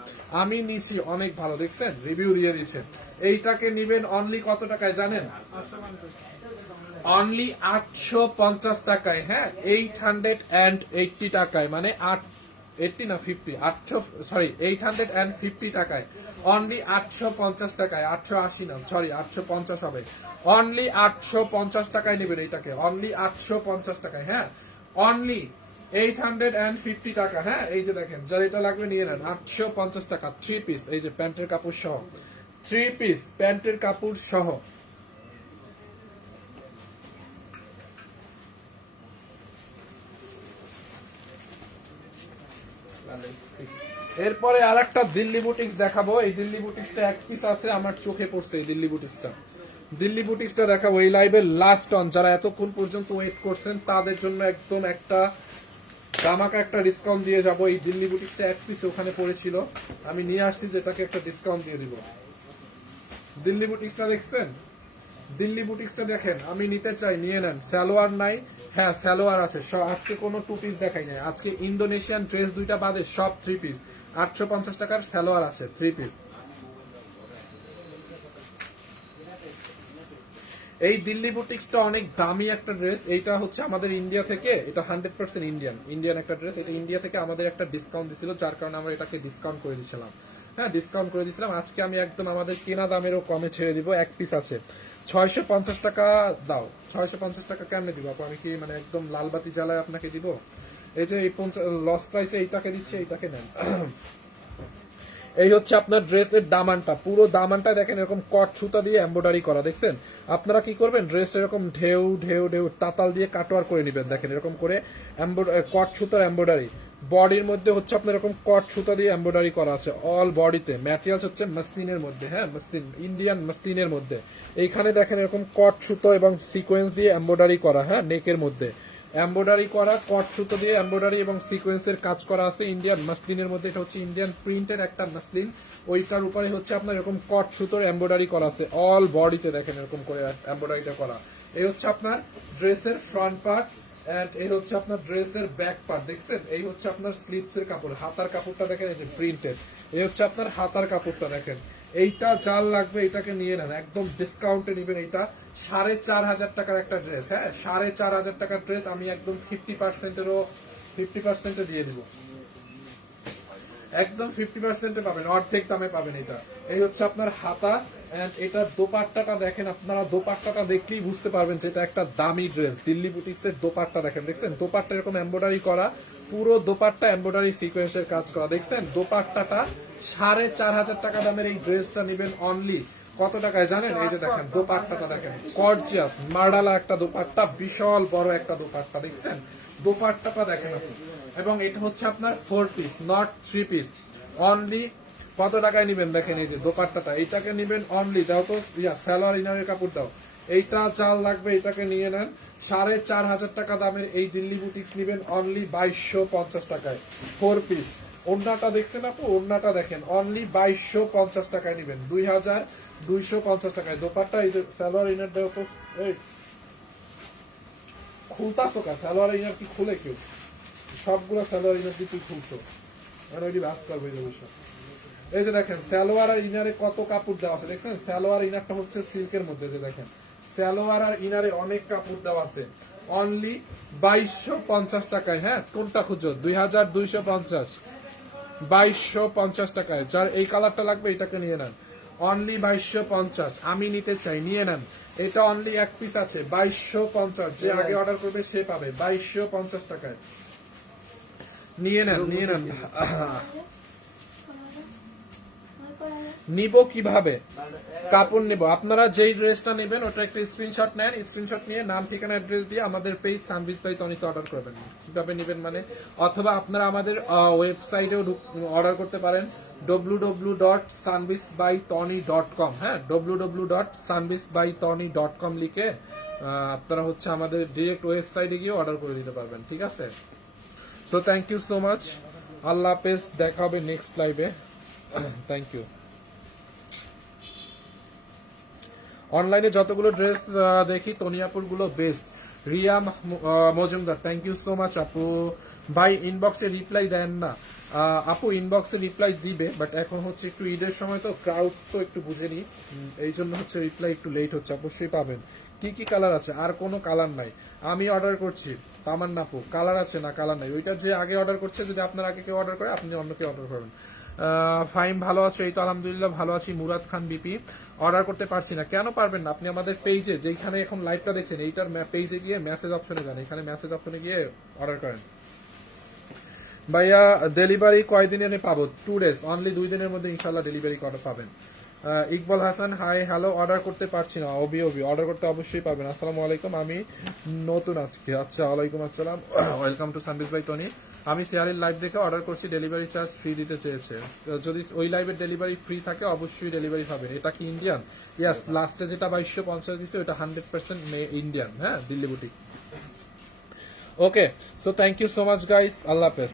আমি নিছি অনেক ভালো, দেখছেন রিভিউ দিয়ে দিচ্ছে। এইটাকে নিবেন অনলি কত টাকায় জানেন? অনলি 850 টাকায়। হ্যাঁ, 880 টাকায়, মানে 80 না 50, 850 টাকায়, অনলি 850 টাকায়, 880 না সরি 850 হবে, অনলি 850 টাকায় নেবেন এইটাকে, অনলি 850 টাকায়। হ্যাঁ, অনলি 850 টাকা। হ্যাঁ, এই যে দেখেন, যার এটা লাগবে নিয়ে নেন, 850 টাকা, 3 পিস, এই যে প্যান্টের কাপড় সহ, 3 পিস প্যান্টের কাপড় সহ। এরপরে আর একটা দিল্লি বুটিক্স দেখাবো। এই দিল্লি বুটিক্সটা এক পিস আছে, আমার চোখে পড়ছে এই দিল্লি বুটিক্সটা। দিল্লি বুটিক্সটা দেখাবো এই লাইভের লাস্ট অন, যারা এতক্ষণ পর্যন্ত ওয়েট করছেন তাদের জন্য একদম একটা দামাকা একটা ডিসকাউন্ট দিয়ে যাব। এই দিল্লি বুটিক্সটা এক পিস ওখানে পড়েছিল, আমি নিয়ে আসছি, যেটাকে একটা ডিসকাউন্ট দিয়ে দিব। দিল্লি বুটিক্সটা দেখছেন? দিল্লি বুটিক্সটা দেখেন, আমি নিতে চাই, নিয়ে নেন। সালোয়ার নাই? হ্যাঁ সালোয়ার আছে, আজকে কোনো 2 পিস দেখাই নাই, আজকে ইন্দোনেশিয়ান ড্রেস দুইটা বাদে সব 3 পিস। 850 টাকার সালোয়ার আছে 3 পিস। এই দিল্লি বুটিক্সটা অনেক দামি একটা ড্রেস, এইটা হচ্ছে আমাদের ইন্ডিয়া থেকে, এটা 100% ইন্ডিয়ান একটা ড্রেস। এটা ইন্ডিয়া থেকে আমাদের একটা ডিসকাউন্ট দিছিল, যার কারণে আমরা এটাকে ডিসকাউন্ট করে দিয়েছিলাম। হ্যাঁ, ডিসকাউন্ট করে দিয়েছিলাম, আজকে আমি একদম আমাদের কেনা দামেরও কমে ছেড়ে দিব। এক পিস আছে 650 টাকা দাও। 650 টাকা কেমনে দিব আপু? আমি কি মানে একদম লালবাতি জ্বালায় আপনাকে দিব? এই যে এই লস প্রাইসে এইটাকে দিচ্ছে, এইটাকে নেন। এই হচ্ছে আপনার ড্রেসের দামানটা, পুরো দামানটা দেখেন এরকম কট সুতা দিয়ে এমব্রয়ডারি করা, দেখছেন? আপনারা কি করবেন, ড্রেস এরকম ঢেউ ঢেউ ঢেউ তাতাল দিয়ে কাটোয়ার করে নেবেন, দেখেন এরকম করে কট সুতার এমব্রয়ডারি। বডির মধ্যে হচ্ছে আপনার এরকম কট সুতা দিয়ে এমব্রয়ডারি করা আছে অল বডিতে। ম্যাটেরিয়ালস হচ্ছে মসলিনের মধ্যে, হ্যাঁ মসলিন, ইন্ডিয়ান মসলিনের মধ্যে। এইখানে দেখেন এরকম কট সুতো এবং সিকোয়েন্স দিয়ে এমব্রয়ডারি করা, হ্যাঁ নেকের মধ্যে এমব্রয়ডারি করা, কট সুতো দিয়ে এমব্রয়ডারি এবং সিকোয়েন্সের কাজ করা আছে ইন্ডিয়ান মাসলিনের মধ্যে। এটা হচ্ছে ইন্ডিয়ান প্রিন্টের একটা মাসলিন, ওইটার উপরে হচ্ছে আপনার এরকম কট সুতোর এমব্রয়ডারি করা আছে অল বডিতে, দেখেন এরকম করে এমব্রয়ডারিটা করা। এই হচ্ছে আপনার ড্রেসের ফ্রন্ট পার্ট, এন্ড এই হচ্ছে আপনার ড্রেসের ব্যাক পার্ট, দেখছেন? এই হচ্ছে আপনার স্লিভস এর কাপড়, হাতার কাপড়টা দেখেন, এই যে প্রিন্টেড। এই হচ্ছে আপনার হাতার কাপড়টা দেখেন। এইটা জাল লাগবে, এটাকে নিয়ে নেন, একদম ডিসকাউন্টে নিবেন। এইটা 4,500 টাকার একটা ড্রেস, হ্যাঁ 4,500 টাকার ড্রেস আমি একদম 50% দিয়ে দিব, একদম 50% পাবেন, অর্ধেক দামে পাবেন এটা। এই হচ্ছে আপনার হাতা, এন্ড এটার দোপাট্টাটা দেখেন, আপনারা দোপাট্টাটা দেখলেই বুঝতে পারবেন যে এটা একটা দামি ড্রেস। দিল্লি বুটিক্সের দোপাট্টা দেখেন, দেখছেন দোপাট্টা এরকম এমব্রয়ডারি করা, পুরো দোপাট্টা এমব্রয়ডারি সিকোয়েন্সের কাজ করা, দেখছেন দোপাট্টাটা। 4,500 টাকা দামের এই ড্রেসটা নেবেন অনলি কত টাকায় জানেন? এই যে দেখেন দোপাট্টাটা দেখেন, গর্জিয়াস মার্ডালা একটা দোপাট্টা, বিশাল বড় একটা দোপাট্টা, দেখছেন দোপাট্টাটা দেখেন আপনি। এবং এটা হচ্ছে আপনার 4 পিস, নট 3 পিস। অনলি কত টাকায় নিবেন দেখেন, এই যে দোপাট্টাটা, এইটাকে নিবেন অনলি, দাও তো সালোয়ার ইনারের কাপড় দাও, এইটা চাল লাগবে, এটাকে নিয়ে নেন। 4,500 টাকা দামের এই দিল্লি বুটিক্স নিবেন অনলি 2250 টাকায়, 4 পিস। ওড়নাটা দেখছেন আপু, ওড়নাটা দেখেন, অনলি 2250 টাকায় নিবেন, 2,250 টাকায় দোপাট্টা। এই যে সালোয়ার ইনার দাও তো, এই খুলতাছো কা? সালোয়ার ইনার কি খুলে কেউ? সবগুলো সালোয়ার ইনার দিয়ে তুই খুলছো, মানে ওইটি বাস করবো এই অবশ্য। এই যে দেখেন সালোয়ার আর ইনারে কত কাপড় দেওয়া আছে, দেখছেন? সালোয়ার ইনারটা হচ্ছে সিল্কের মধ্যে, যে দেখেন সালোয়ার আর ইনারে অনেক কাপড় দেওয়া আছে, অনলি 2250 টাকায়। হ্যাঁ, কোনটা খুঁজো? 2,250, 2250 টাকায়। যার এই কালারটা লাগবে এটাকে নিয়ে নেন, অনলি 2250। আমি নিতে চাই, নিয়ে নেন। এটা অনলি এক পিস আছে, 2250। যে আগে অর্ডার করবে সে পাবে 2250 টাকায়। নিয়ে নেন, নিয়ে নেন। নিব কিভাবে? কাপড় নিব, আপনারা যেই ড্রেসটা নেবেন ওটা একটা স্ক্রিনশট নেন, স্ক্রিনশট নিয়ে নাম ঠিকানা অ্যাড্রেস দিয়ে আমাদের পেজ সানবিজ বাই তনিতে অর্ডার করবেন। কিভাবে নেবেন মানে, অথবা আপনারা আমাদের ওয়েবসাইটেও অর্ডার করতে পারেন, www.sunbizbytony.com। হ্যাঁ, www.sunbizbytony.com লিখে আপনারা হচ্ছে আমাদের ডিরেক্ট ওয়েবসাইটে গিয়ে অর্ডার করে দিতে পারবেন, ঠিক আছে? So thank you so much, Allah হাফেজ, দেখা হবে নেক্সট লাইভে। Thank you. অনলাইনে যতগুলো ড্রেস দেখি তনিয়াপুর গুলো best. Riya Majumdar, thank you so much আপু। ভাই ইনবক্সে রিপ্লাই দেন না। আপু ইনবক্সে রিপ্লাই দিবে, বাট এখন হচ্ছে একটু ঈদের সময় তো ক্রাউড তো একটু বুঝেনি, এই জন্য হচ্ছে রিপ্লাই একটু লেট হচ্ছে। অবশ্যই পাবেন। কি কি কালার আছে? আর কোনো কালার নাই, আমি অর্ডার করছি। তামান্না আপু, কালার আছে না? কালার নাই। ওইটা যে আগে অর্ডার করছে, যদি আপনার আগে কেউ অর্ডার করে আপনি অন্য কেউ অর্ডার করবেন। ফাইম, ভালো আছো? এই তো আলহামদুলিল্লাহ ভালো আছি। মুরাদ খান বিপি, অর্ডার করতে পারছি না। কেন পারবেন না? আপনি আমাদের পেজে, যেখানে এখন লাইভটা দেখছেন এইটার পেজে গিয়ে মেসেজ অপশনে যান, এখানে মেসেজ অপশনে গিয়ে অর্ডার করেন। ভাইয়া ডেলিভারি কয়দিনে পাবো? 2 days, অনলি 2 দিনের মধ্যে ইনশাল্লাহ ডেলিভারি পাবেন। Iqbal Hasan, hi hello, order করতে পারছি না। অর্ডার করতে অবশ্যই পাবেন। আসসালামু আলাইকুম, আমি নতুন আজকে। আচ্ছা, ওয়ালাইকুম আসসালাম, ওয়েলকাম টু সানবিজ বাই টনি। আমি শেয়ারের লাইভ দেখে অর্ডার করছি, ডেলিভারি চার্জ ফ্রি দিতে চেয়েছে। যদি ওই লাইভের ডেলিভারি ফ্রি থাকে অবশ্যই ডেলিভারি পাবেন। এটা কি ইন্ডিয়ান? ইয়াস, লাস্টে যেটা 2250 দিচ্ছে ওটা 100% ইন্ডিয়ান। হ্যাঁ, Delhi boutique. Okay, so thank you so much guys, আল্লাহ হাফেজ।